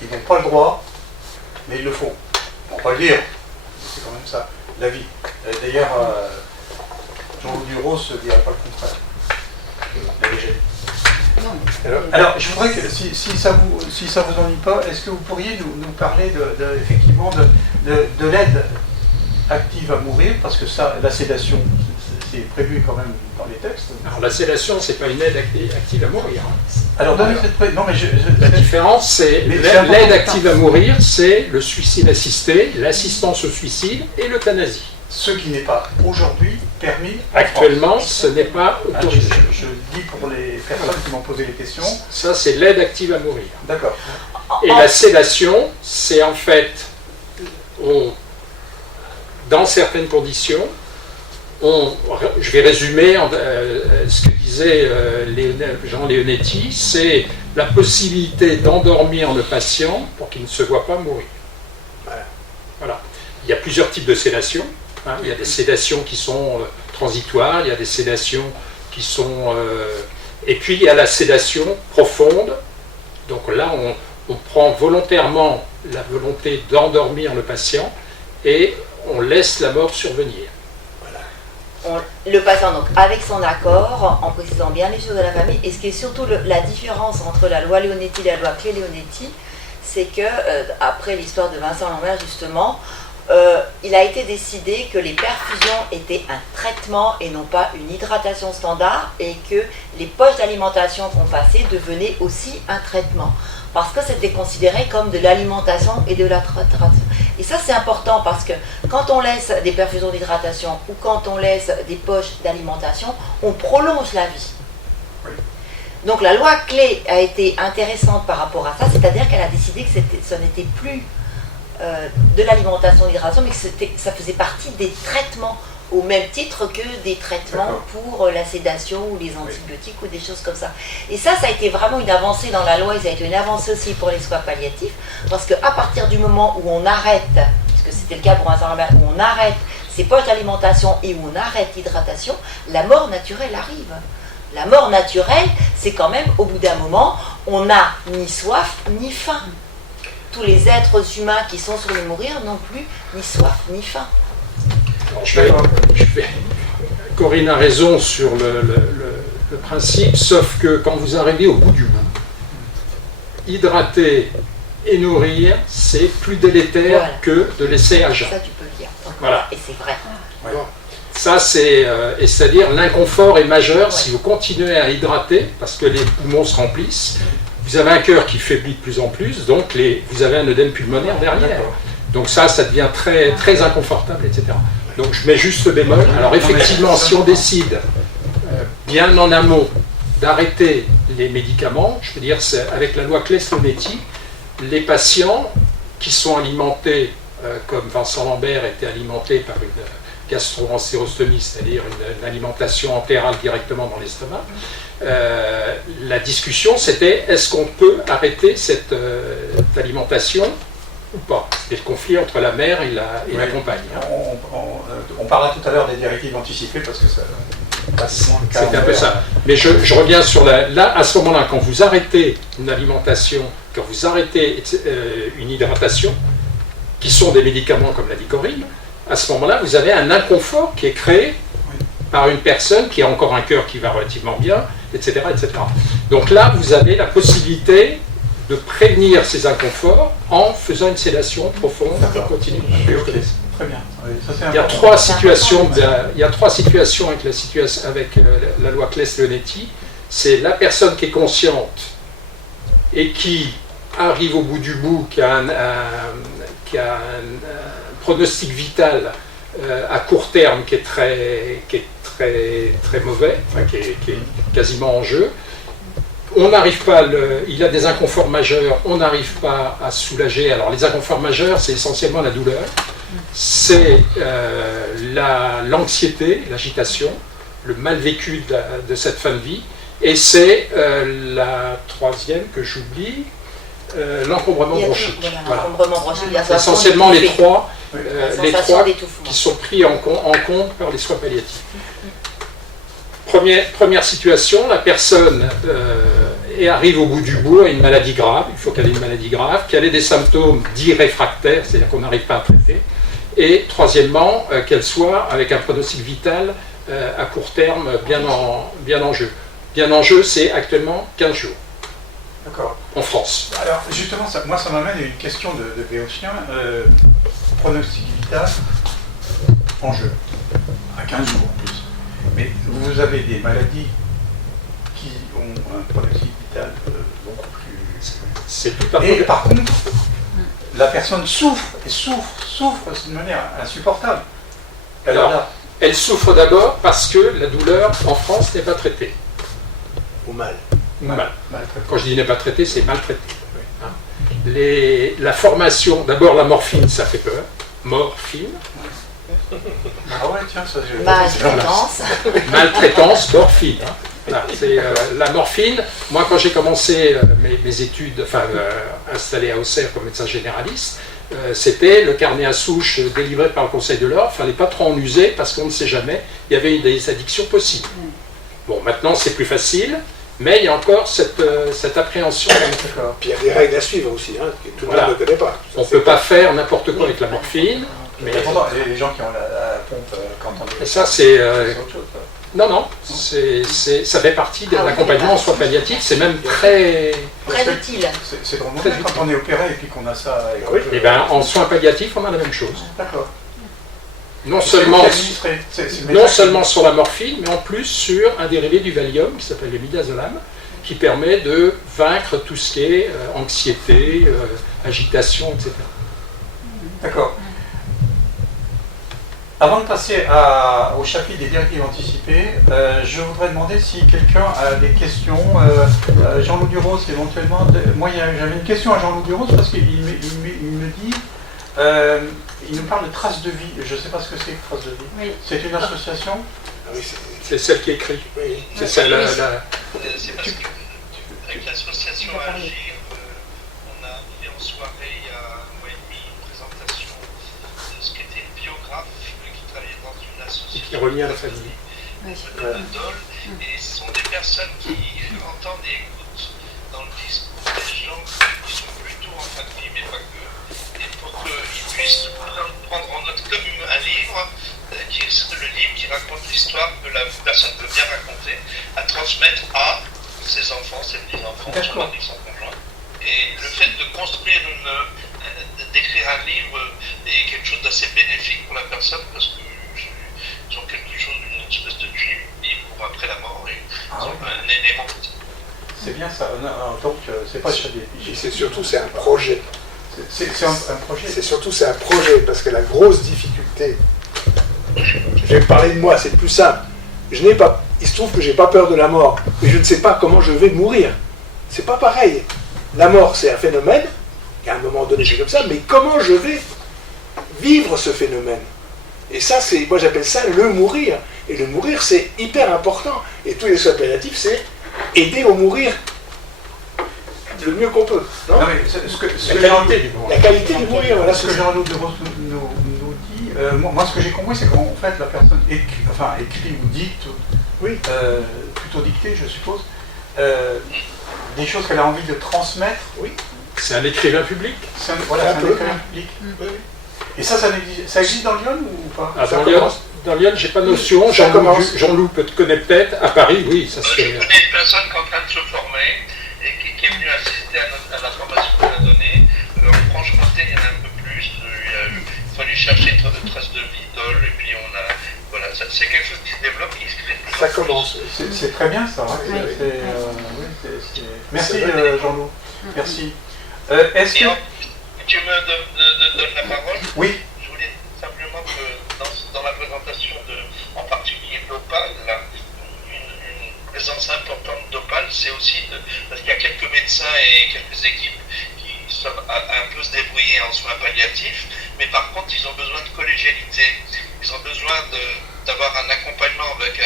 Ils n'ont pas le droit, mais ils le font. On va pas le dire, c'est quand même ça, la vie. D'ailleurs, Jean-Louis Duros ne dirait pas le contraire. Il l'a déjà dit. Alors, je voudrais que, si ça vous ennuie pas, est-ce que vous pourriez nous parler effectivement de l'aide active à mourir, parce que ça, la sédation, c'est prévu quand même dans les textes. Alors la sédation, c'est pas une aide active à mourir. Alors donnez cette non mais la différence, c'est l'aide active à mourir, c'est le suicide assisté, l'assistance au suicide et l'euthanasie. Ce qui n'est pas aujourd'hui permis. Actuellement, ce n'est pas autorisé. Je dis pour les personnes qui m'ont posé les questions. Ça, c'est l'aide active à mourir. D'accord. Et la sédation, c'est en fait, dans certaines conditions, je vais résumer ce que disait Jean Leonetti, c'est la possibilité d'endormir le patient pour qu'il ne se voit pas mourir. Voilà. Il y a plusieurs types de sédation. Il y a des sédations qui sont transitoires, il y a des sédations qui sont... et puis il y a la sédation profonde. Donc là, on prend volontairement la volonté d'endormir le patient et on laisse la mort survenir. Le patient, donc, avec son accord, en précisant bien les choses de la famille, et ce qui est surtout la différence entre la loi Leonetti et la loi Clay-Leonetti, c'est que, après l'histoire de Vincent Lambert, justement, il a été décidé que les perfusions étaient un traitement et non pas une hydratation standard, et que les poches d'alimentation qu'on passait devenaient aussi un traitement. Parce que c'était considéré comme de l'alimentation et de la traitation. Et ça, c'est important parce que quand on laisse des perfusions d'hydratation ou quand on laisse des poches d'alimentation, on prolonge la vie. Donc la loi Clay a été intéressante par rapport à ça, c'est-à-dire qu'elle a décidé que ce n'était plus de l'alimentation et d'hydratation, mais que ça faisait partie des traitements au même titre que des traitements pour la sédation ou les antibiotiques ou des choses comme ça. Et ça a été vraiment une avancée dans la loi, et ça a été une avancée aussi pour les soins palliatifs, parce qu'à partir du moment où on arrête, puisque c'était le cas pour Vincent Lambert, où on arrête ces poches d'alimentation et où on arrête l'hydratation, la mort naturelle arrive. La mort naturelle, c'est quand même, au bout d'un moment, on n'a ni soif ni faim. Tous les êtres humains qui sont sur le mourir n'ont plus ni soif ni faim. Corinne a raison sur le principe, sauf que quand vous arrivez au bout du bout, hydrater et nourrir, c'est plus délétère que de laisser agir. Ça, tu peux le dire. Voilà. Et c'est vrai. Ça, c'est-à-dire l'inconfort est majeur si vous continuez à hydrater, parce que les poumons se remplissent. Vous avez un cœur qui faiblit de plus en plus, donc vous avez un œdème pulmonaire derrière. Donc ça devient très, très inconfortable, etc. Donc je mets juste ce bémol. Alors effectivement, si on décide bien en amont d'arrêter les médicaments, je veux dire, avec la loi Claes-Leonetti, les patients qui sont alimentés, comme Vincent Lambert était alimenté par une gastro-entérostomie, c'est-à-dire une alimentation entérale directement dans l'estomac, la discussion c'était est-ce qu'on peut arrêter cette alimentation ou pas. C'était le conflit entre la mère et la compagne. On parlera tout à l'heure des directives anticipées parce que ça... C'est un peu ça. Mais je reviens sur là, à ce moment-là, quand vous arrêtez une alimentation, quand vous arrêtez une hydratation, qui sont des médicaments comme l'a dit Corinne, à ce moment-là, vous avez un inconfort qui est créé par une personne qui a encore un cœur qui va relativement bien, etc., etc. Donc là, vous avez la possibilité de prévenir ces inconforts en faisant une sédation profonde et continue. Très bien. Oui, ça, c'est il y a important. trois situations. Il y a trois situations avec la loi Claes-Leonetti. C'est la personne qui est consciente et qui arrive au bout du bout, qui a un pronostic vital à court terme qui est très mauvais, enfin, qui est quasiment en jeu. On n'arrive pas, il a des inconforts majeurs, on n'arrive pas à se soulager. Alors les inconforts majeurs, c'est essentiellement la douleur, c'est l'anxiété, l'agitation, le mal vécu de cette fin de vie, et c'est la troisième que j'oublie, l'encombrement bronchique. Voilà, l'encombrement bronchique, essentiellement les trois d'étouffement qui sont pris en compte par les soins palliatifs. Première situation, la personne arrive au bout du bout à une maladie grave, il faut qu'elle ait une maladie grave, qu'elle ait des symptômes dits réfractaires, c'est-à-dire qu'on n'arrive pas à traiter, et troisièmement, qu'elle soit avec un pronostic vital à court terme bien en jeu. Bien en jeu, c'est actuellement 15 jours. D'accord. En France. Alors, justement, moi, ça m'amène à une question de Béotien. Pronostic vital en jeu, à 15 jours en plus. Mais vous avez des maladies qui ont un pronostic vital beaucoup plus... C'est tout à fait... Et par contre, la personne souffre d'une manière insupportable. Alors, elle souffre d'abord parce que la douleur en France n'est pas traitée. Ou mal. Mal. Quand je dis n'est pas traité, c'est maltraité. La formation, d'abord la morphine, ça fait peur. Morphine. Ah ouais, tiens, ça j'ai... Maltraitance. Maltraitance, morphine. Voilà, c'est la morphine. Moi, quand j'ai commencé mes études, installé à Auxerre comme médecin généraliste, c'était le carnet à souche délivré par le Conseil de l'Ordre. Il ne fallait pas trop en user parce qu'on ne sait jamais. Il y avait des addictions possibles. Bon, maintenant, c'est plus facile. Mais il y a encore cette appréhension. Puis il y a des règles à suivre aussi, hein, que tout le monde ne connaît pas. On ne peut pas faire n'importe quoi avec la morphine. Mais les gens qui ont la pompe quand on... Et ça, c'est... Non, ça fait partie de l'accompagnement en soins palliatifs. C'est même très utile. C'est drôlement bien quand on est opéré et puis qu'on a ça... Et bien, en soins palliatifs, on a la même chose. D'accord. Non seulement sur la morphine, mais en plus sur un dérivé du Valium qui s'appelle le midazolam, qui permet de vaincre tout ce qui est anxiété, agitation, etc. D'accord. Avant de passer au chapitre des directives anticipées, je voudrais demander si quelqu'un a des questions. Jean-Loup Duros, éventuellement. Moi, j'avais une question à Jean-Loup Duros parce qu'il me dit... il nous parle de traces de vie. Je ne sais pas ce que c'est que traces de vie. Oui. C'est une association. Oui, c'est celle qui écrit. Oui. C'est celle là. C'est parce que avec l'association Agir, on a fait en soirée il y a un mois et demi une présentation de ce qu'était une biographe qui travaillait dans une association. Qui est reliée à la famille. Et ce sont des personnes qui entendent et écoutent dans le discours des gens qui sont plutôt en fin de vie, mais pas que. Pour qu'ils puissent prendre en note comme un livre, qui est le livre qui raconte l'histoire que la personne peut bien raconter, à transmettre à ses enfants, ses petits-enfants, son mari, son conjoint. Et le fait de construire d'écrire un livre est quelque chose d'assez bénéfique pour la personne parce qu'ils ont quelque chose d'une espèce de vie pour après la mort et un élément. C'est bien ça. Donc c'est pas sur des... C'est surtout c'est un projet. C'est un projet. C'est un projet, parce que la grosse difficulté, je vais parler de moi, c'est plus simple. Il se trouve que j'ai pas peur de la mort, mais je ne sais pas comment je vais mourir. C'est pas pareil. La mort, c'est un phénomène, et à un moment donné, c'est comme ça, mais comment je vais vivre ce phénomène? Et ça, moi j'appelle ça le mourir. Et le mourir, c'est hyper important. Et tous les soins palliatifs, c'est aider au mourir le mieux qu'on peut. Non, mais la qualité du mourir. Voilà ce que Jean-Loup Duros nous dit. Moi, ce que j'ai compris, c'est qu'en fait, la personne écrit ou dicte, plutôt dictée, je suppose, des choses qu'elle a envie de transmettre. Oui. C'est un écrivain public. C'est un écrivain public. Et ça existe dans Lyon ou pas? Dans Lyon, j'ai pas notion. Jean-Loup peut te connaître peut-être. À Paris, oui, ça se fait. Je connais une personne qui est en train de se former et qui est venue assister à la formation qu'on a donnée. En Franche-Comté, il y en a un peu plus. Il a fallu chercher 3 traces de vie, dol, et puis on a... Voilà, c'est quelque chose qui se développe, qui se crée. Ça commence. C'est très bien ça. Hein. Merci Jean-Loup. Merci. Est-ce que... Tu me donnes la parole? Oui. Je voulais simplement que dans la présentation en particulier d'Opal, une présence importante d'Opal, c'est aussi parce qu'il y a quelques médecins et quelques équipes qui savent un peu se débrouiller en soins palliatifs, mais par contre ils ont besoin de collégialité, ils ont besoin d'avoir un accompagnement avec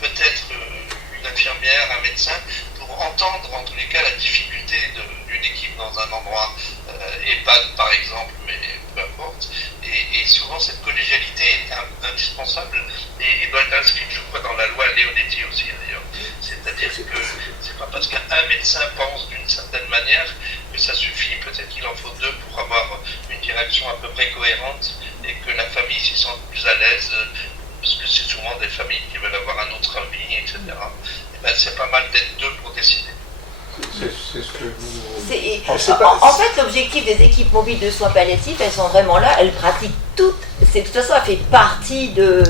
peut-être une infirmière, un médecin, pour entendre en tous les cas la difficulté d'une équipe dans un endroit EHPAD par exemple, mais peu importe. Et souvent cette collégialité est indispensable et doit être inscrite, je crois, dans la loi Leonetti aussi d'ailleurs. C'est-à-dire que c'est pas parce qu'un médecin pense d'une certaine manière que ça suffit, peut-être qu'il en faut deux pour avoir une direction à peu près cohérente et que la famille s'y sente plus à l'aise, parce que c'est souvent des familles qui veulent avoir un autre avis, etc. Et ben, c'est pas mal d'être deux pour décider. C'est ce que vous... En fait, l'objectif des équipes mobiles de soins palliatifs, elles sont vraiment là, elles pratiquent toutes. De toute façon, ça fait partie de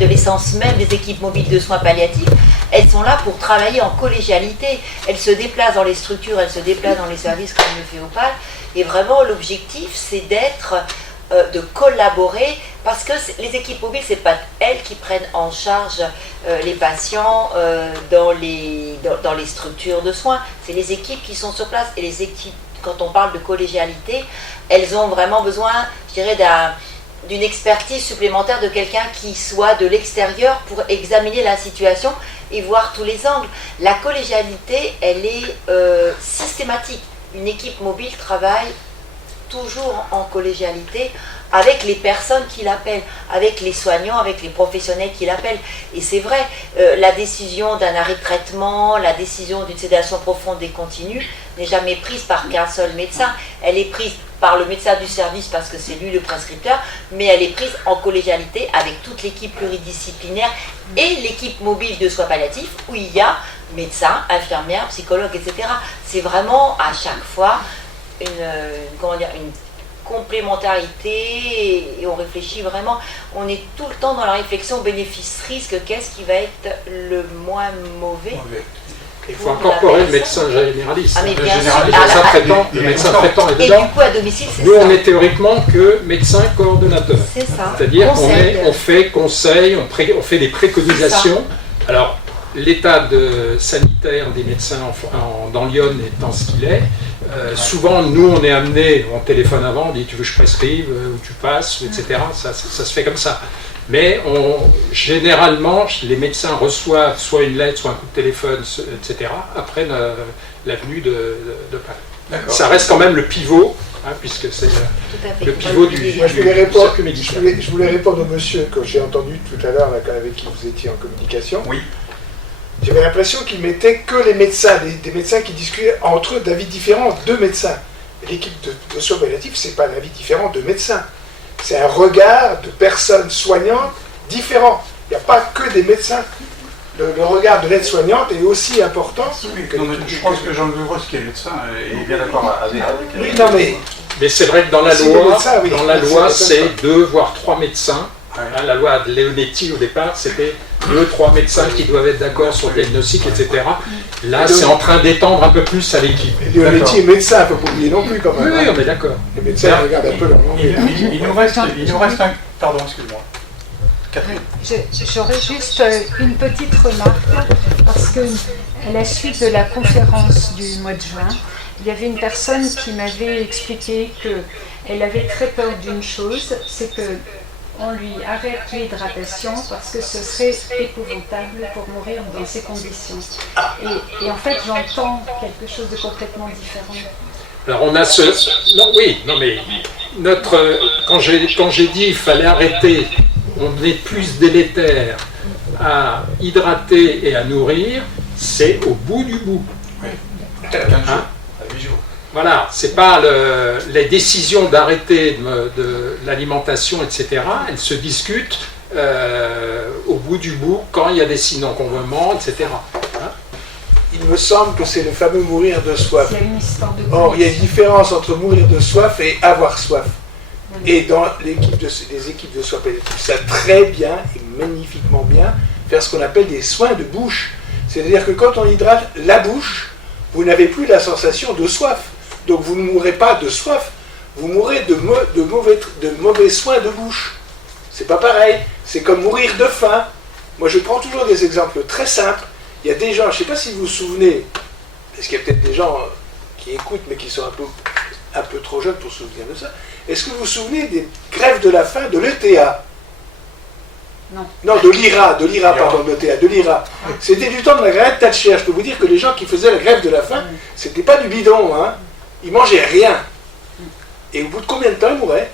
l'essence même des équipes mobiles de soins palliatifs. Elles sont là pour travailler en collégialité. Elles se déplacent dans les structures, elles se déplacent dans les services comme le fait Opal. Et vraiment, l'objectif, c'est de collaborer, parce que les équipes mobiles, c'est pas elles qui prennent en charge les patients dans les structures de soins, c'est les équipes qui sont sur place. Et les équipes, quand on parle de collégialité, elles ont vraiment besoin, je dirais, d'une expertise supplémentaire, de quelqu'un qui soit de l'extérieur pour examiner la situation et voir tous les angles. La collégialité, elle est systématique. Une équipe mobile travaille toujours en collégialité avec les personnes qui l'appellent, avec les soignants, avec les professionnels qui l'appellent. Et c'est vrai, la décision d'un arrêt de traitement, la décision d'une sédation profonde et continue n'est jamais prise par qu'un seul médecin. Elle est prise par le médecin du service parce que c'est lui le prescripteur, mais elle est prise en collégialité avec toute l'équipe pluridisciplinaire et l'équipe mobile de soins palliatifs où il y a médecins, infirmières, psychologues, etc. C'est vraiment à chaque fois une complémentarité et on réfléchit vraiment, on est tout le temps dans la réflexion bénéfice-risque, qu'est-ce qui va être le moins mauvais. Il faut incorporer le médecin généraliste. Ah, mais bien le médecin traitant est dedans. Et du coup, à domicile, c'est ça. Nous, on est théoriquement que médecin coordonnateur. C'est ça. C'est-à-dire qu'on fait conseil, on fait des préconisations. Alors, l'état sanitaire des médecins dans Lyon étant ce qu'il est, souvent, nous, on est amené, on téléphone avant, on dit tu veux que je prescrive, ou tu passes, etc. Ça se fait comme ça. Mais généralement, les médecins reçoivent soit une lettre, soit un coup de téléphone, etc. après la venue de Pâques. Ça reste quand même le pivot, puisque c'est le pivot du circuit médical. Je voulais répondre au monsieur que j'ai entendu tout à l'heure, avec qui vous étiez en communication. Oui. J'avais l'impression qu'il mettait que les médecins, des médecins qui discutaient entre eux d'avis différents, deux médecins. L'équipe de soins palliatifs, c'est pas un avis différent de médecins. C'est un regard de personnes soignantes différents. Il n'y a pas que des médecins. Le regard de l'aide-soignante est aussi important. Je pense que Jean-Louis Grosse, qui est médecin, est bien d'accord avec oui, non, mais c'est vrai que dans la loi, c'est 2 voire 3 médecins. La loi de Leonetti au départ, c'était 2-3 médecins qui doivent être d'accord sur le diagnostic, etc. Là, c'est en train d'étendre un peu plus à l'équipe. Leonetti est médecin, il ne faut pas oublier non plus quand même. Oui, on est d'accord. Les médecins regardent un peu leur langue. Il nous reste un... Pardon, excuse-moi. Catherine. J'aurais juste une petite remarque, parce que à la suite de la conférence du mois de juin, il y avait une personne qui m'avait expliqué qu'elle avait très peur d'une chose, c'est que on lui arrête l'hydratation parce que ce serait épouvantable pour mourir dans ces conditions. Et en fait, j'entends quelque chose de complètement différent. Alors on a quand j'ai dit qu'il fallait arrêter, on est plus délétère à hydrater et à nourrir, c'est au bout du bout. Oui. 15 jours, à 8 jours. Voilà, c'est pas les décisions d'arrêter de l'alimentation, etc. Elles se discutent au bout du bout quand il y a des signes d'encombrement, etc. Il me semble que c'est le fameux mourir de soif. Il y a une histoire de Or, il y a une différence entre mourir de soif et avoir soif. Et dans les équipes de soins palliatifs savent très bien et magnifiquement bien faire ce qu'on appelle des soins de bouche. C'est-à-dire que quand on hydrate la bouche, vous n'avez plus la sensation de soif. Donc vous ne mourrez pas de soif, vous mourrez de mauvais soins de bouche. C'est pas pareil, c'est comme mourir de faim. Moi je prends toujours des exemples très simples. Il y a des gens, je ne sais pas si vous vous souvenez, parce qu'il y a peut-être des gens qui écoutent mais qui sont un peu trop jeunes pour se souvenir de ça. Est-ce que vous vous souvenez des grèves de la faim de l'ETA? Non, de l'IRA, pardon, de l'ETA, de l'IRA. C'était du temps de la grève Thatcher. Je peux vous dire que les gens qui faisaient la grève de la faim, c'était pas du bidon, hein. Ils mangeaient rien. Et au bout de combien de temps ils mouraient?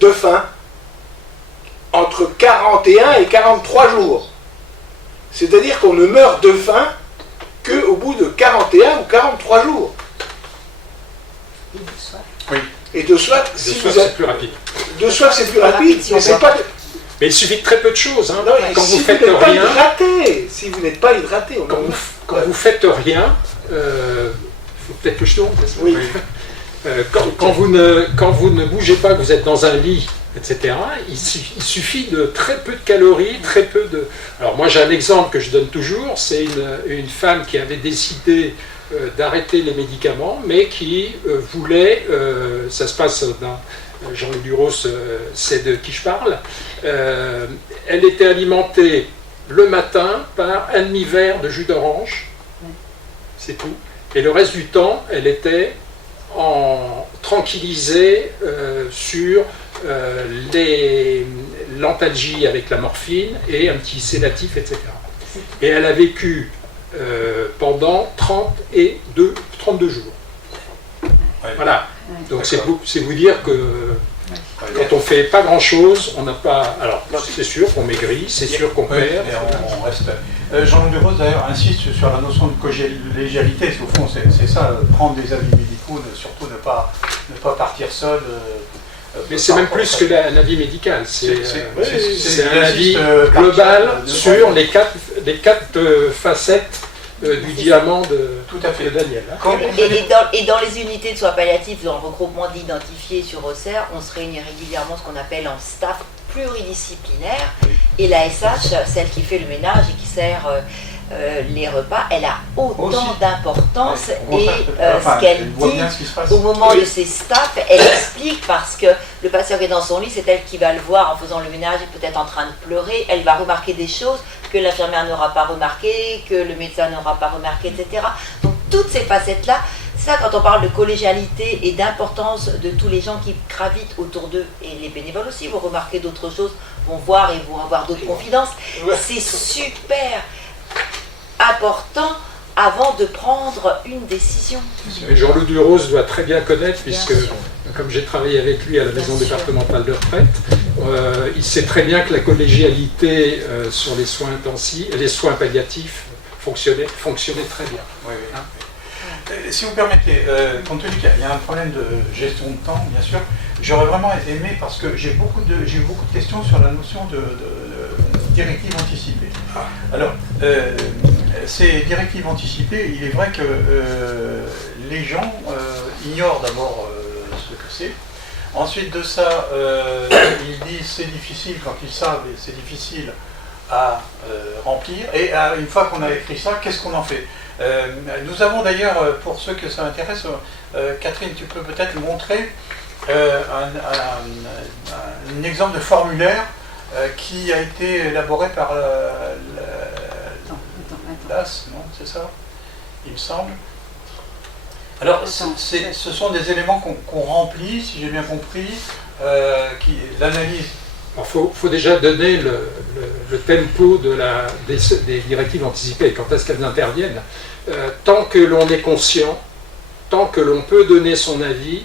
De faim. Entre 41 et 43 jours. C'est-à-dire qu'on ne meurt de faim qu'au bout de 41 ou 43 jours. Et de soif. Oui. Et de soif, c'est plus rapide. De soif, c'est plus rapide, mais c'est pas... Mais il suffit de très peu de choses. Hein. Non, quand si vous faites n'êtes pas rien, hydraté, si vous n'êtes pas hydraté, quand vous faites rien, faut peut-être que je tourne. Oui. Quand vous ne bougez pas, que vous êtes dans un lit, etc., il suffit de très peu de calories, très peu de... Alors moi j'ai un exemple que je donne toujours, c'est une femme qui avait décidé d'arrêter les médicaments, mais qui voulait, ça se passe dans... Jean-Louis Duros sait de qui je parle, elle était alimentée le matin par un demi-verre de jus d'orange, c'est tout, et le reste du temps, elle était tranquillisée sur l'antalgie avec la morphine et un petit sédatif, etc. Et elle a vécu pendant 32 jours. Ouais. Voilà. Donc c'est vous dire que quand on fait pas grand chose, on n'a pas. Alors c'est sûr qu'on maigrit, c'est sûr qu'on perd. Et on reste. Jean-Luc Duros d'ailleurs insiste sur la notion de collégialité. Au fond, c'est ça, prendre des avis médicaux, surtout ne pas partir seul. Mais c'est même plus que un avis médical. C'est un avis global sur les quatre facettes du diamant de Daniel. Et dans les unités de soins palliatifs, dans le regroupement d'identifiés sur Auxerre, on se réunit régulièrement ce qu'on appelle en staff pluridisciplinaire. Et la SH, celle qui fait le ménage et qui sert les repas, elle a autant d'importance. Et ce qu'elle dit au moment de ses staffs, elle explique, parce que le patient qui est dans son lit, c'est elle qui va le voir en faisant le ménage et peut-être en train de pleurer. Elle va remarquer des choses que l'infirmière n'aura pas remarqué, que le médecin n'aura pas remarqué, etc. Donc toutes ces facettes-là, c'est ça quand on parle de collégialité et d'importance de tous les gens qui gravitent autour d'eux, et les bénévoles aussi vont remarquer d'autres choses, vont voir et vont avoir d'autres confidences. C'est super important avant de prendre une décision. Jean-Louis Duros doit très bien connaître, puisque comme j'ai travaillé avec lui à la maison départementale de retraite, il sait très bien que la collégialité sur les soins intensifs, les soins palliatifs fonctionnait très bien. Oui, oui. Hein? Si vous permettez, compte tenu qu'il y a un problème de gestion de temps, bien sûr, j'aurais vraiment aimé, parce que j'ai eu beaucoup de questions sur la notion de directive anticipée. Alors, ces directives anticipées, il est vrai que les gens ignorent d'abord ce que c'est. Ensuite de ça, ils disent c'est difficile quand ils savent, et c'est difficile à remplir. Et une fois qu'on a écrit ça, qu'est-ce qu'on en fait? Nous avons d'ailleurs, pour ceux que ça intéresse, Catherine, tu peux peut-être montrer un exemple de formulaire qui a été élaboré par l'AS, non, c'est ça, il me semble. Alors, ce sont des éléments qu'on remplit, si j'ai bien compris, l'analyse. Il faut déjà donner le tempo des directives anticipées, quand est-ce qu'elles interviennent. Tant que l'on est conscient, tant que l'on peut donner son avis,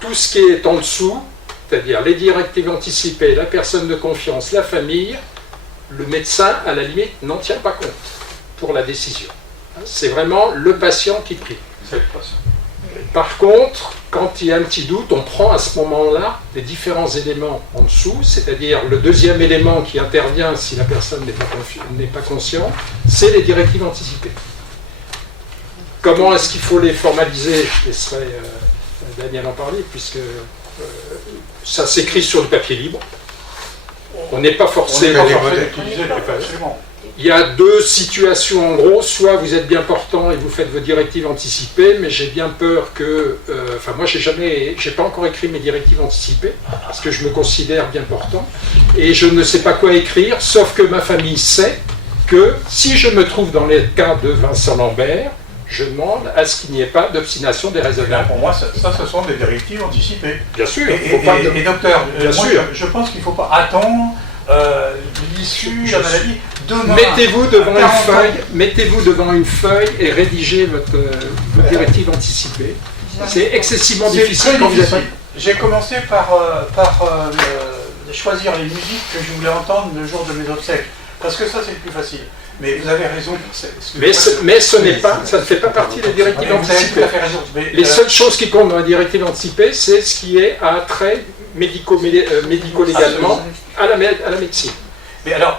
tout ce qui est en dessous, c'est-à-dire les directives anticipées, la personne de confiance, la famille, le médecin, à la limite, n'en tient pas compte pour la décision. C'est vraiment le patient qui prie. C'est le patient. Par contre, quand il y a un petit doute, on prend à ce moment-là les différents éléments en dessous, c'est-à-dire le deuxième élément qui intervient si la personne n'est pas consciente, c'est les directives anticipées. Comment est-ce qu'il faut les formaliser? Je laisserai Daniel en parlait, puisque ça s'écrit sur du papier libre. On n'est pas forcé. Il y a deux situations en gros, soit vous êtes bien portant et vous faites vos directives anticipées, mais j'ai bien peur que, moi j'ai pas encore écrit mes directives anticipées, parce que je me considère bien portant, et je ne sais pas quoi écrire, sauf que ma famille sait que si je me trouve dans les cas de Vincent Lambert, je demande à ce qu'il n'y ait pas d'obstination déraisonnable. Pour moi, ça, ce sont des directives anticipées. Bien sûr. Et docteur, bien sûr. Je pense qu'il ne faut pas attendre l'issue de la maladie. Demain, mettez-vous devant une feuille et rédigez votre directive anticipée. C'est excessivement difficile quand vous êtes... J'ai commencé par choisir les musiques que je voulais entendre le jour de mes obsèques. Parce que ça, c'est le plus facile. Mais vous avez raison. Mais ça ne fait pas partie des directives anticipées. Les seules choses qui comptent dans la directive anticipée, c'est ce qui est à trait médico-légalement à la médecine. Mais alors,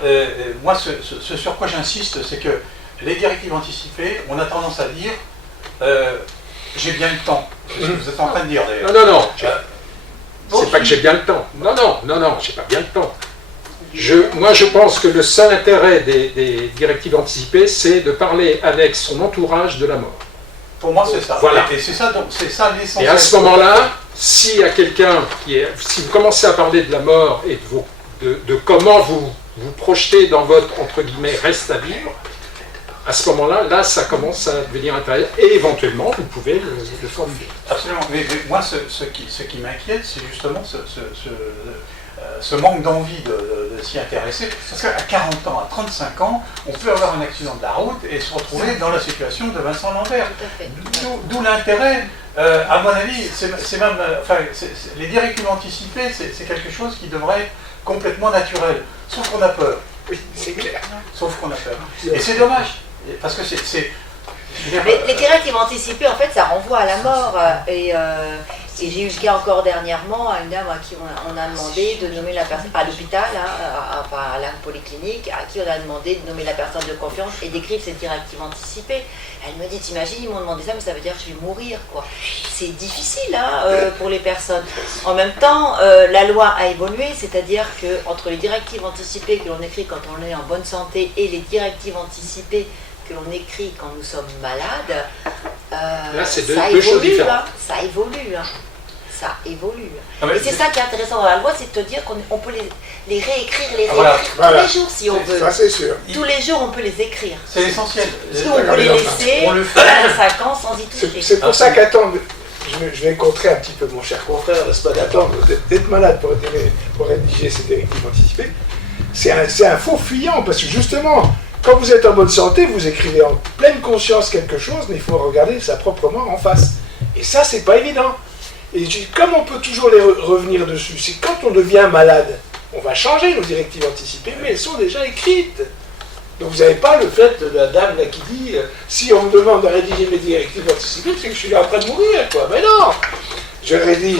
moi, ce sur quoi j'insiste, c'est que les directives anticipées, on a tendance à dire j'ai bien le temps. C'est ce que vous êtes en train de dire d'ailleurs. Non. C'est pas que j'ai bien le temps. Non, j'ai pas bien le temps. Moi, je pense que le seul intérêt des directives anticipées, c'est de parler avec son entourage de la mort. Pour moi, c'est ça. Voilà. Et c'est ça l'essentiel. Et à ce moment-là, s'il y a quelqu'un si vous commencez à parler de la mort et de comment vous projetez dans votre, entre guillemets, reste à vivre, à ce moment-là, ça commence à devenir intéressant. Et éventuellement, vous pouvez le formuler. Absolument. Mais moi, ce qui m'inquiète, c'est justement ce manque d'envie de s'y intéresser. Parce qu'à 40 ans, à 35 ans, on peut avoir un accident de la route et se retrouver dans la situation de Vincent Lambert. D'où l'intérêt, à mon avis, c'est même... les directives anticipées, c'est quelque chose qui devrait être complètement naturel. Sauf qu'on a peur. Oui, c'est clair. Sauf qu'on a peur. Et c'est dommage. Parce que c'est... Mais les directives anticipées, en fait, ça renvoie à la mort. Et j'ai eu le cas encore dernièrement à une dame à qui on a demandé de nommer la personne, à l'hôpital, à la polyclinique, à qui on a demandé de nommer la personne de confiance et d'écrire cette directive anticipée. Elle me dit, t'imagines, ils m'ont demandé ça, mais ça veut dire que je vais mourir, quoi. C'est difficile pour les personnes. En même temps, la loi a évolué, c'est-à-dire qu'entre les directives anticipées que l'on écrit quand on est en bonne santé et les directives anticipées que l'on écrit quand nous sommes malades, là, c'est deux choses différentes. Ça évolue. Ça évolue. Et c'est ça qui est intéressant dans la loi, c'est de te dire qu'on peut les réécrire, tous les jours si on veut. Ça, c'est sûr. Tous les jours, on peut les écrire. C'est essentiel. Sinon, on peut les laisser à 5 ans sans y toucher. C'est pour ça qu'attendre, je vais contrer un petit peu mon cher confrère, n'est-ce pas, d'attendre d'être malade pour rédiger ces directives anticipées. C'est un faux fuyant, parce que justement, quand vous êtes en bonne santé, vous écrivez en pleine conscience quelque chose, mais il faut regarder ça proprement en face. Et ça, c'est pas évident. Et comme on peut toujours revenir dessus, c'est quand on devient malade, on va changer nos directives anticipées, mais elles sont déjà écrites. Donc vous n'avez pas le fait de la dame là qui dit si on me demande de rédiger mes directives anticipées, c'est que je suis en train de mourir, quoi. Mais non, je rédige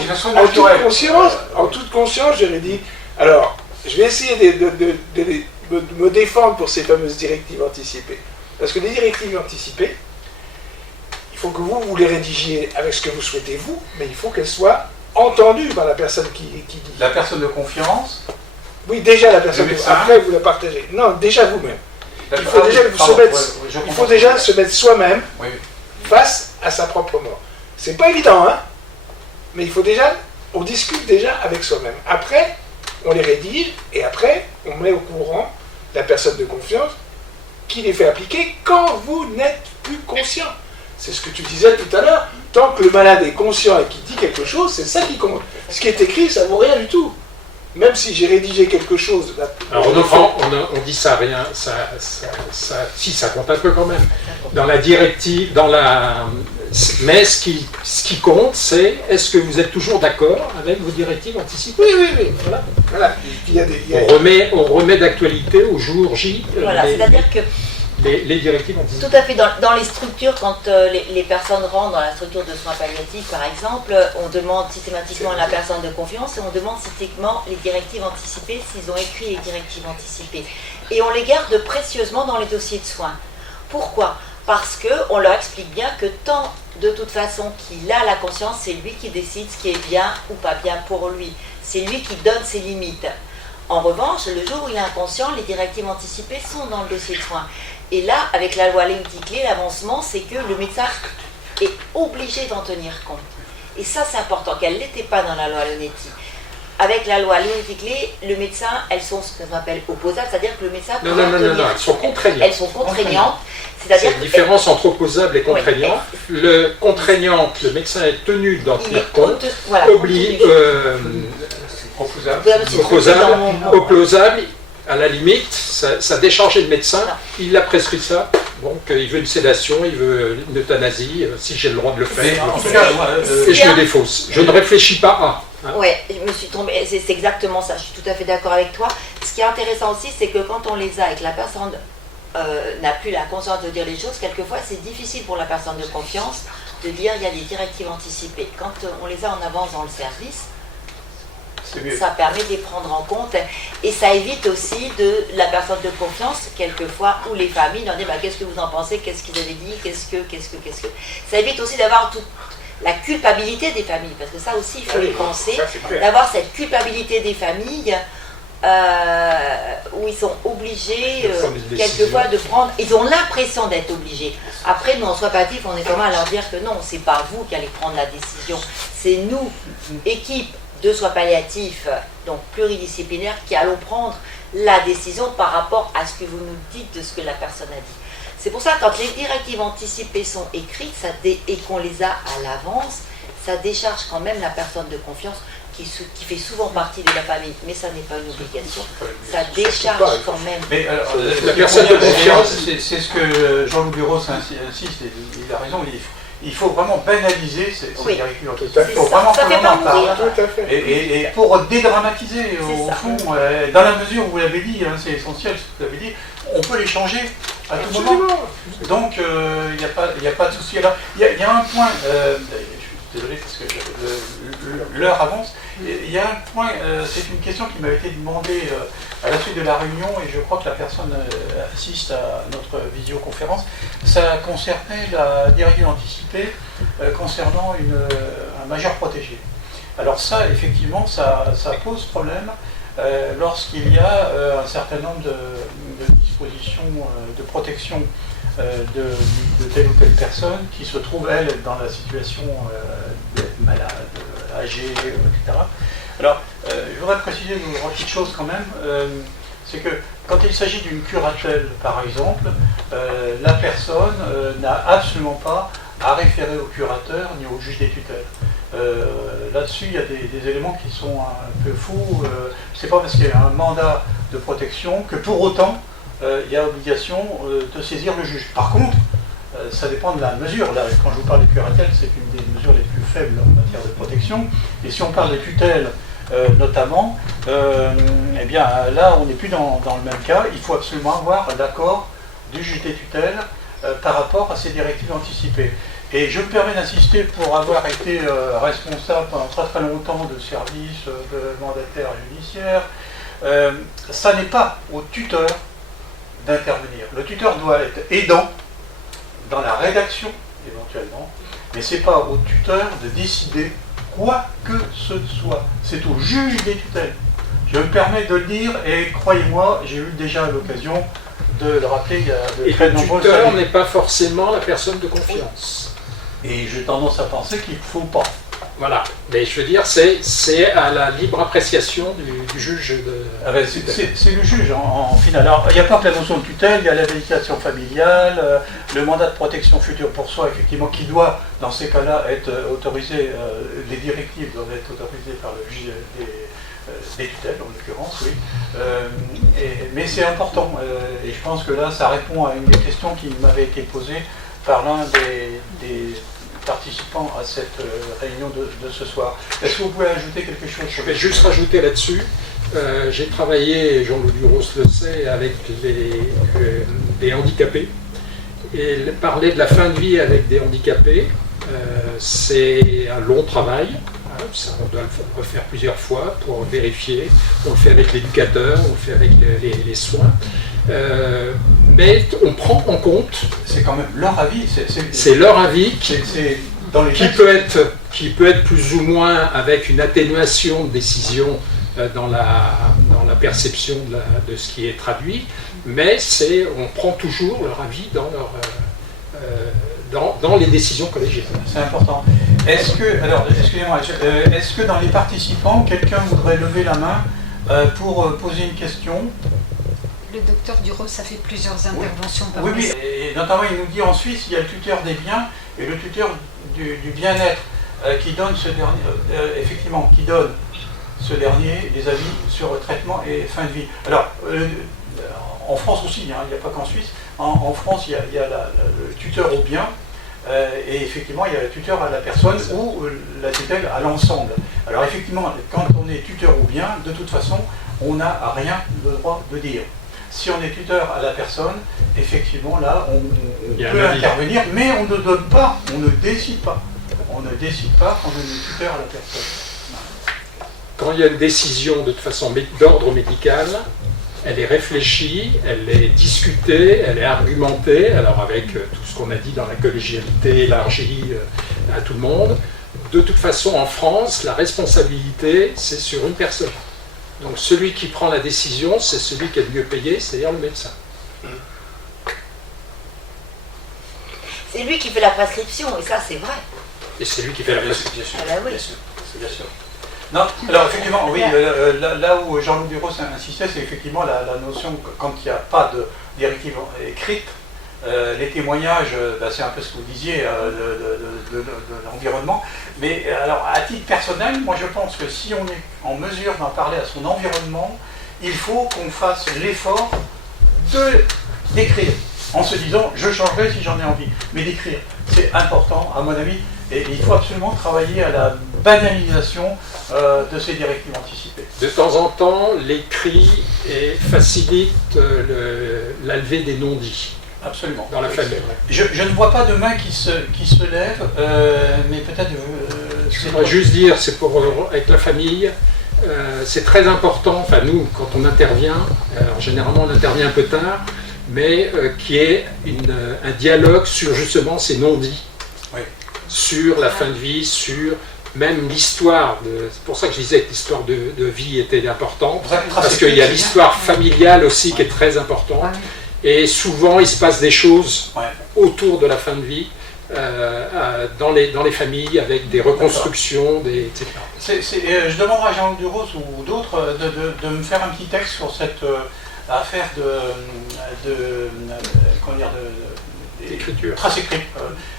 en toute conscience, je rédige. Alors, je vais essayer de me défendre pour ces fameuses directives anticipées. Parce que les directives anticipées, il faut que vous les rédigiez avec ce que vous souhaitez vous, mais il faut qu'elles soient entendues par la personne qui dit. La personne de confiance. Oui, déjà la personne. Après, vous la partagez. Non, déjà vous-même. Il faut déjà, il faut déjà se mettre soi-même face à sa propre mort. C'est pas évident, hein, mais il faut déjà, on discute déjà avec soi-même. Après, on les rédige et après, on met au courant la personne de confiance qui les fait appliquer quand vous n'êtes plus conscient. C'est ce que tu disais tout à l'heure. Tant que le malade est conscient et qu'il dit quelque chose, c'est ça qui compte. Ce qui est écrit, ça vaut rien du tout. Même si j'ai rédigé quelque chose... Alors on dit ça rien, si ça compte un peu quand même. Dans la directive, mais ce qui compte, c'est est-ce que vous êtes toujours d'accord avec vos directives anticipées? Oui. Voilà. On remet d'actualité au jour J. Voilà, c'est-à-dire que les directives anticipées. Tout à fait. Dans les structures, quand les personnes rentrent dans la structure de soins palliatifs, par exemple, on demande systématiquement à la personne de confiance et on demande systématiquement les directives anticipées, s'ils ont écrit les directives anticipées. Et on les garde précieusement dans les dossiers de soins. Pourquoi? Parce qu'on leur explique bien que tant de toute façon, qu'il a la conscience, c'est lui qui décide ce qui est bien ou pas bien pour lui. C'est lui qui donne ses limites. En revanche, le jour où il est inconscient, les directives anticipées sont dans le dossier de soins. Et là, avec la loi Leonetti-Clé, l'avancement, c'est que le médecin est obligé d'en tenir compte. Et ça, c'est important, qu'elle ne l'était pas dans la loi Leonetti. Avec la loi Leonetti-Clé, le médecin, elles sont ce qu'on appelle opposables, c'est-à-dire que le médecin non, elles sont contraignantes. Elles sont contraignantes. C'est-à-dire la différence entre opposable et contraignant. Le contraignant, le médecin est tenu d'en tenir compte, opposable, à la limite, ça a déchargé le médecin, il a prescrit ça, donc il veut une sédation, il veut une euthanasie, si j'ai le droit de le faire, et je me défausse. Je ne réfléchis pas à. Oui, je me suis trompée, c'est exactement ça, je suis tout à fait d'accord avec toi. Ce qui est intéressant aussi, c'est que quand on les a et que la personne n'a plus la conscience de dire les choses, quelquefois c'est difficile pour la personne de confiance de dire il y a des directives anticipées. Quand on les a en avance dans le service, ça permet de les prendre en compte et ça évite aussi de la personne de confiance, quelquefois, où les familles leur disent qu'est-ce que vous en pensez, qu'est-ce qu'ils avaient dit, qu'est-ce que. Ça évite aussi d'avoir toute la culpabilité des familles, parce que ça aussi il faut y penser, d'avoir cette culpabilité des familles où ils sont obligés quelquefois de prendre, ils ont l'impression d'être obligés. Après, nous en soins palliatifs, on est comment à leur dire que non, c'est pas vous qui allez prendre la décision, c'est nous, équipe de soins palliatifs, donc pluridisciplinaires, qui allons prendre la décision par rapport à ce que vous nous dites de ce que la personne a dit. C'est pour ça que quand les directives anticipées sont écrites et qu'on les a à l'avance, ça décharge quand même la personne de confiance qui fait souvent partie de la famille, mais ça n'est pas une obligation, ça décharge quand même. Mais alors, la personne de confiance, c'est ce que Jean-Loup Buros insiste, et il a raison, il faut vraiment banaliser ces directives anticipées. Il faut vraiment qu'on en parle. Et pour dédramatiser, au fond, dans la mesure où vous l'avez dit, c'est essentiel ce que vous avez dit, on peut les changer à tout moment. Donc, il n'y a pas de souci. Alors, il y a un point, je suis désolé parce que l'heure avance, il y a un point, c'est une question qui m'avait été demandée à la suite de la réunion, et je crois que la personne assiste à notre visioconférence. Ça concernait la directive anticipée concernant un majeur protégé. Alors ça, effectivement, ça pose problème lorsqu'il y a un certain nombre de dispositions de protection de telle ou telle personne qui se trouve, elle, dans la situation d'être malade, âgée, etc. Alors, je voudrais préciser une petite chose quand même, c'est que quand il s'agit d'une curatelle, par exemple, la personne n'a absolument pas à référer au curateur ni au juge des tutelles. Là-dessus, il y a des éléments qui sont un peu faux. C'est pas parce qu'il y a un mandat de protection que pour autant il y a obligation de saisir le juge. Par contre, ça dépend de la mesure. Là, quand je vous parle de curatelle, c'est une des mesures les plus faibles en matière de protection. Et si on parle de tutelle, notamment, eh bien là, on n'est plus dans le même cas. Il faut absolument avoir l'accord du juge des tutelles par rapport à ces directives anticipées. Et je me permets d'insister, pour avoir été responsable pendant très très longtemps de service de mandataire judiciaire, ça n'est pas au tuteur d'intervenir. Le tuteur doit être aidant dans la rédaction, éventuellement, mais ce n'est pas au tuteur de décider quoi que ce soit. C'est au juge des tutelles. Je me permets de le dire, et croyez-moi, j'ai eu déjà l'occasion de le rappeler il y a de très nombreuses années. Le tuteur n'est pas forcément la personne de confiance. Et j'ai tendance à penser qu'il ne faut pas. Voilà, mais je veux dire, c'est à la libre appréciation du juge de... C'est le juge en final. Alors, il n'y a pas que la notion de tutelle, il y a la médiation familiale, le mandat de protection future pour soi, effectivement, qui doit, dans ces cas-là, être autorisé, les directives doivent être autorisées par le juge des tutelles, en l'occurrence, oui. Mais c'est important, et je pense que là, ça répond à une des questions qui m'avait été posée par l'un des participants à cette réunion de ce soir. Est-ce que vous pouvez ajouter quelque chose? Je vais juste rajouter là-dessus. J'ai travaillé, Jean-Loup Buros le sait, avec des handicapés. Et parler de la fin de vie avec des handicapés, c'est un long travail. On doit le refaire plusieurs fois pour vérifier. On le fait avec l'éducateur, on le fait avec les soins. mais on prend en compte. C'est quand même leur avis. C'est leur avis qui peut être plus ou moins avec une atténuation de décision dans la perception de ce qui est traduit, mais on prend toujours leur avis dans les décisions collégiales. C'est important. Est-ce que dans les participants, quelqu'un voudrait lever la main pour poser une question? Le docteur Duros a fait plusieurs interventions par Oui, et notamment il nous dit en Suisse, il y a le tuteur des biens et le tuteur du bien-être qui donne qui donne ce dernier des avis sur le traitement et fin de vie. Alors, en France aussi, il n'y a pas qu'en Suisse, en France il y a le tuteur au bien, et effectivement il y a le tuteur à la personne ou la tutelle à l'ensemble. Alors effectivement, quand on est tuteur au bien, de toute façon, on n'a rien le droit de dire. Si on est tuteur à la personne, effectivement là, on peut intervenir, mais on ne donne pas, on ne décide pas. On ne décide pas quand on est tuteur à la personne. Quand il y a une décision de toute façon d'ordre médical, elle est réfléchie, elle est discutée, elle est argumentée, alors avec tout ce qu'on a dit dans la collégialité élargie à tout le monde. De toute façon, en France, la responsabilité, c'est sur une personne. Donc celui qui prend la décision, c'est celui qui est le mieux payé, c'est-à-dire le médecin. C'est lui qui fait la prescription, et ça c'est vrai. Et c'est lui qui fait la prescription. Ah bah oui. Bien sûr. Non, alors effectivement, oui, là où Jean-Loup Duros insistait, c'est effectivement la notion que quand il n'y a pas de directive écrite, les témoignages, c'est un peu ce que vous disiez de l'environnement. Mais alors, à titre personnel, moi je pense que si on est en mesure d'en parler à son environnement, il faut qu'on fasse l'effort d'écrire, en se disant je changerai si j'en ai envie. Mais d'écrire, c'est important à mon avis, et il faut absolument travailler à la banalisation de ces directives anticipées. De temps en temps, l'écrit facilite la levée des non-dits. Absolument. Dans la famille. Je ne vois pas de main qui se lève, mais peut-être... je voudrais juste dire, c'est avec la famille, c'est très important, enfin nous, quand on intervient, généralement on intervient un peu tard, mais qu'il y ait un dialogue sur justement ces non-dits, oui. Sur la fin de vie, sur même l'histoire, c'est pour ça que je disais que l'histoire de vie était importante, parce qu'il y a l'histoire familiale aussi qui est très importante. Et souvent, il se passe des choses autour de la fin de vie, dans les familles, avec des reconstructions, etc. Je demanderai à Jean-Loup Duros ou d'autres de me faire un petit texte sur cette affaire d'écriture. Trace écrite.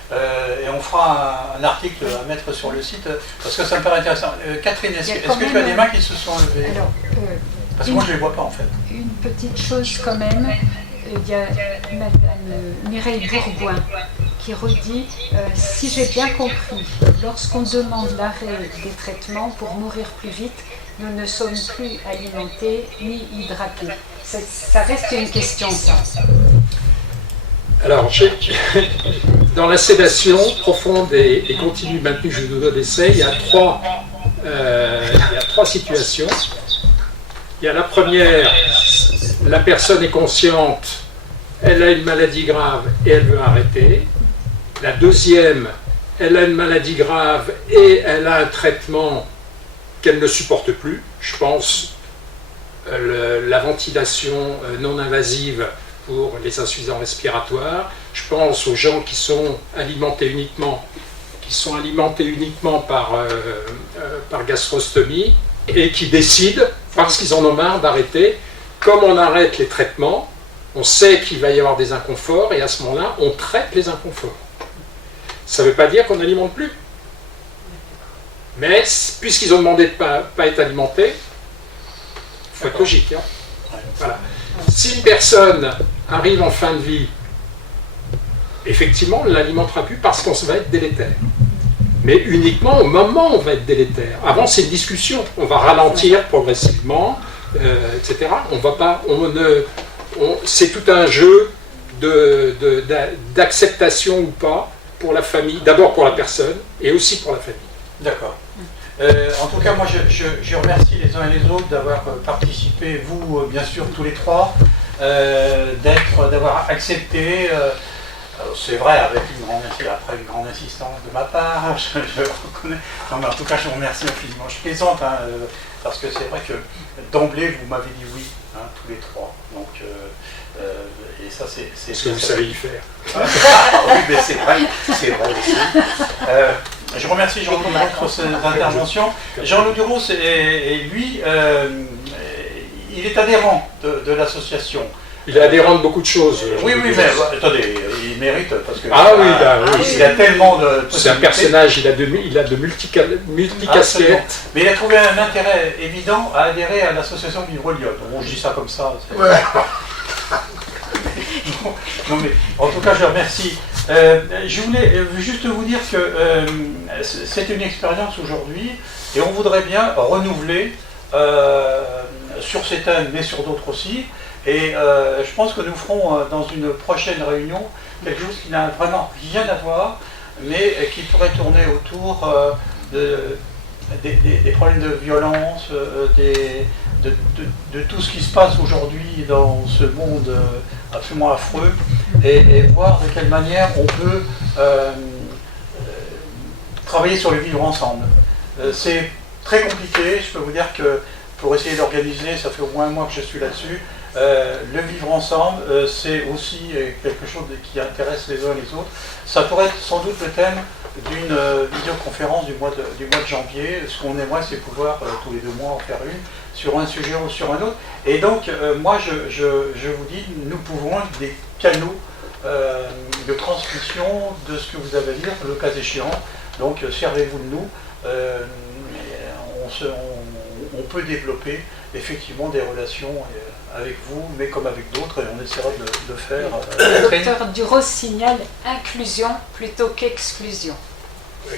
Et on fera un article à mettre sur le site, parce que ça me paraît intéressant. Catherine, est-ce que tu as des mains qui se sont levées? Alors, parce que moi, je ne les vois pas, en fait. Une petite chose quand même. Il y a Madame Mireille Bourgoin qui redit si j'ai bien compris, lorsqu'on demande l'arrêt des traitements pour mourir plus vite, nous ne sommes plus alimentés ni hydratés. Ça reste une question, ça. Alors, dans la sédation profonde et continue maintenue jusqu'au doigt d'essai, il y a trois situations. Il y a la première, la personne est consciente, elle a une maladie grave et elle veut arrêter. La deuxième, elle a une maladie grave et elle a un traitement qu'elle ne supporte plus. Je pense la ventilation non invasive pour les insuffisants respiratoires. Je pense aux gens qui sont alimentés uniquement par gastrostomie et qui décident, parce qu'ils en ont marre, d'arrêter. Comme on arrête les traitements, on sait qu'il va y avoir des inconforts et à ce moment-là, on traite les inconforts. Ça ne veut pas dire qu'on n'alimente plus. Mais puisqu'ils ont demandé de ne pas être alimentés, il faut être logique. Hein. Voilà. Si une personne arrive en fin de vie, effectivement, on ne l'alimentera plus parce qu'on va être délétère. Mais uniquement au moment où on va être délétère. Avant, c'est une discussion. On va ralentir progressivement, etc. On va pas, c'est tout un jeu d'acceptation ou pas pour la famille, d'abord pour la personne et aussi pour la famille. D'accord. En tout cas, moi, je remercie les uns et les autres d'avoir participé, vous, bien sûr, tous les trois. d'avoir accepté, c'est vrai, avec une grande insistance de ma part, je reconnais. Non, mais en tout cas, je vous remercie infiniment. Je plaisante, hein, parce que c'est vrai que d'emblée, vous m'avez dit oui, hein, tous les trois. Donc, et ça, c'est parce que vous savez y faire. Oui, mais c'est vrai aussi. Je remercie Jean-Claude Duros pour ses interventions. Jean-Claude Duros, lui, il est adhérent de l'association. Il est adhérent de beaucoup de choses. Oui, mais attendez, il mérite parce que il a tellement de. C'est un personnage, il a de multicasquettes. Mais il a trouvé un intérêt évident à adhérer à l'association Vivre Lyon. Bon, je dis ça comme ça. Ouais. Non, mais en tout cas, je remercie. Je voulais juste vous dire que c'est une expérience aujourd'hui et on voudrait bien renouveler sur ces thèmes, mais sur d'autres aussi. Et je pense que nous ferons dans une prochaine réunion quelque chose qui n'a vraiment rien à voir, mais qui pourrait tourner autour des problèmes de violence, de tout ce qui se passe aujourd'hui dans ce monde absolument affreux, et voir de quelle manière on peut travailler sur le vivre ensemble. C'est très compliqué, je peux vous dire que pour essayer d'organiser, ça fait au moins un mois que je suis là-dessus. Le vivre ensemble, c'est aussi quelque chose qui intéresse les uns les autres. Ça pourrait être sans doute le thème d'une vidéoconférence du mois de janvier. Ce qu'on aimerait, c'est pouvoir tous les 2 mois en faire une sur un sujet ou sur un autre. Et donc, moi, je vous dis, nous pouvons être des canaux de transmission de ce que vous avez à dire, le cas échéant. Donc, servez-vous de nous. On peut développer effectivement des relations avec vous, mais comme avec d'autres, et on essaiera de le faire. Le docteur Duros signale inclusion plutôt qu'exclusion. Oui.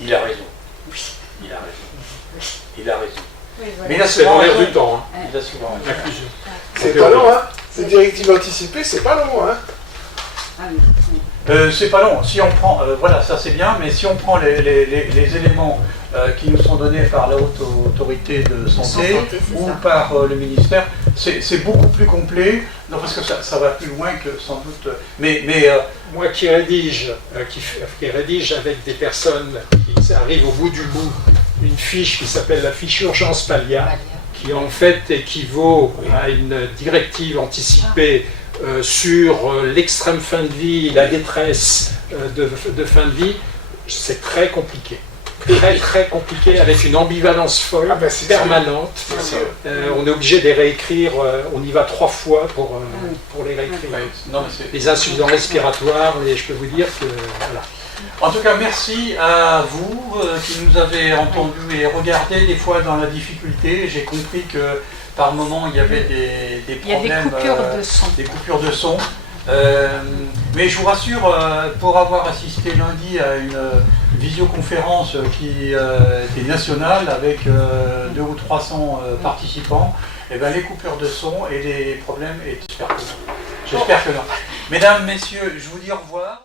Il a raison. Oui. Il a raison. Oui. Il a raison. Oui, voilà. Mais il a C'est dans souvent l'air raison. du temps. Hein. Il a souvent raison. L'inclusion. C'est pas long, hein. Ces directives anticipées, c'est pas long, hein. Ah oui. C'est pas long. Si on prend, voilà, ça c'est bien, mais si on prend les éléments qui nous sont donnés par la haute autorité de santé ou par le ministère, c'est beaucoup plus complet. Non, parce que ça va plus loin que sans doute. Mais moi qui rédige avec des personnes qui arrivent au bout du bout une fiche qui s'appelle la fiche urgence Palia, qui en fait équivaut à une directive anticipée sur l'extrême fin de vie, la détresse de fin de vie, c'est très compliqué. Très compliqué, avec une ambivalence folle, permanente. On est obligé de les réécrire, on y va 3 fois pour les réécrire. Les insuffisants respiratoires, et je peux vous dire que... Voilà. En tout cas, merci à vous qui nous avez entendus et regardés des fois dans la difficulté. J'ai compris que par moment il y avait des problèmes, il y a des coupures de son. Des coupures de son. Mais je vous rassure, pour avoir assisté lundi à une visioconférence qui était nationale avec 200 ou 300 participants, et ben les coupures de son et les problèmes, et j'espère que non. Mesdames, messieurs, je vous dis au revoir.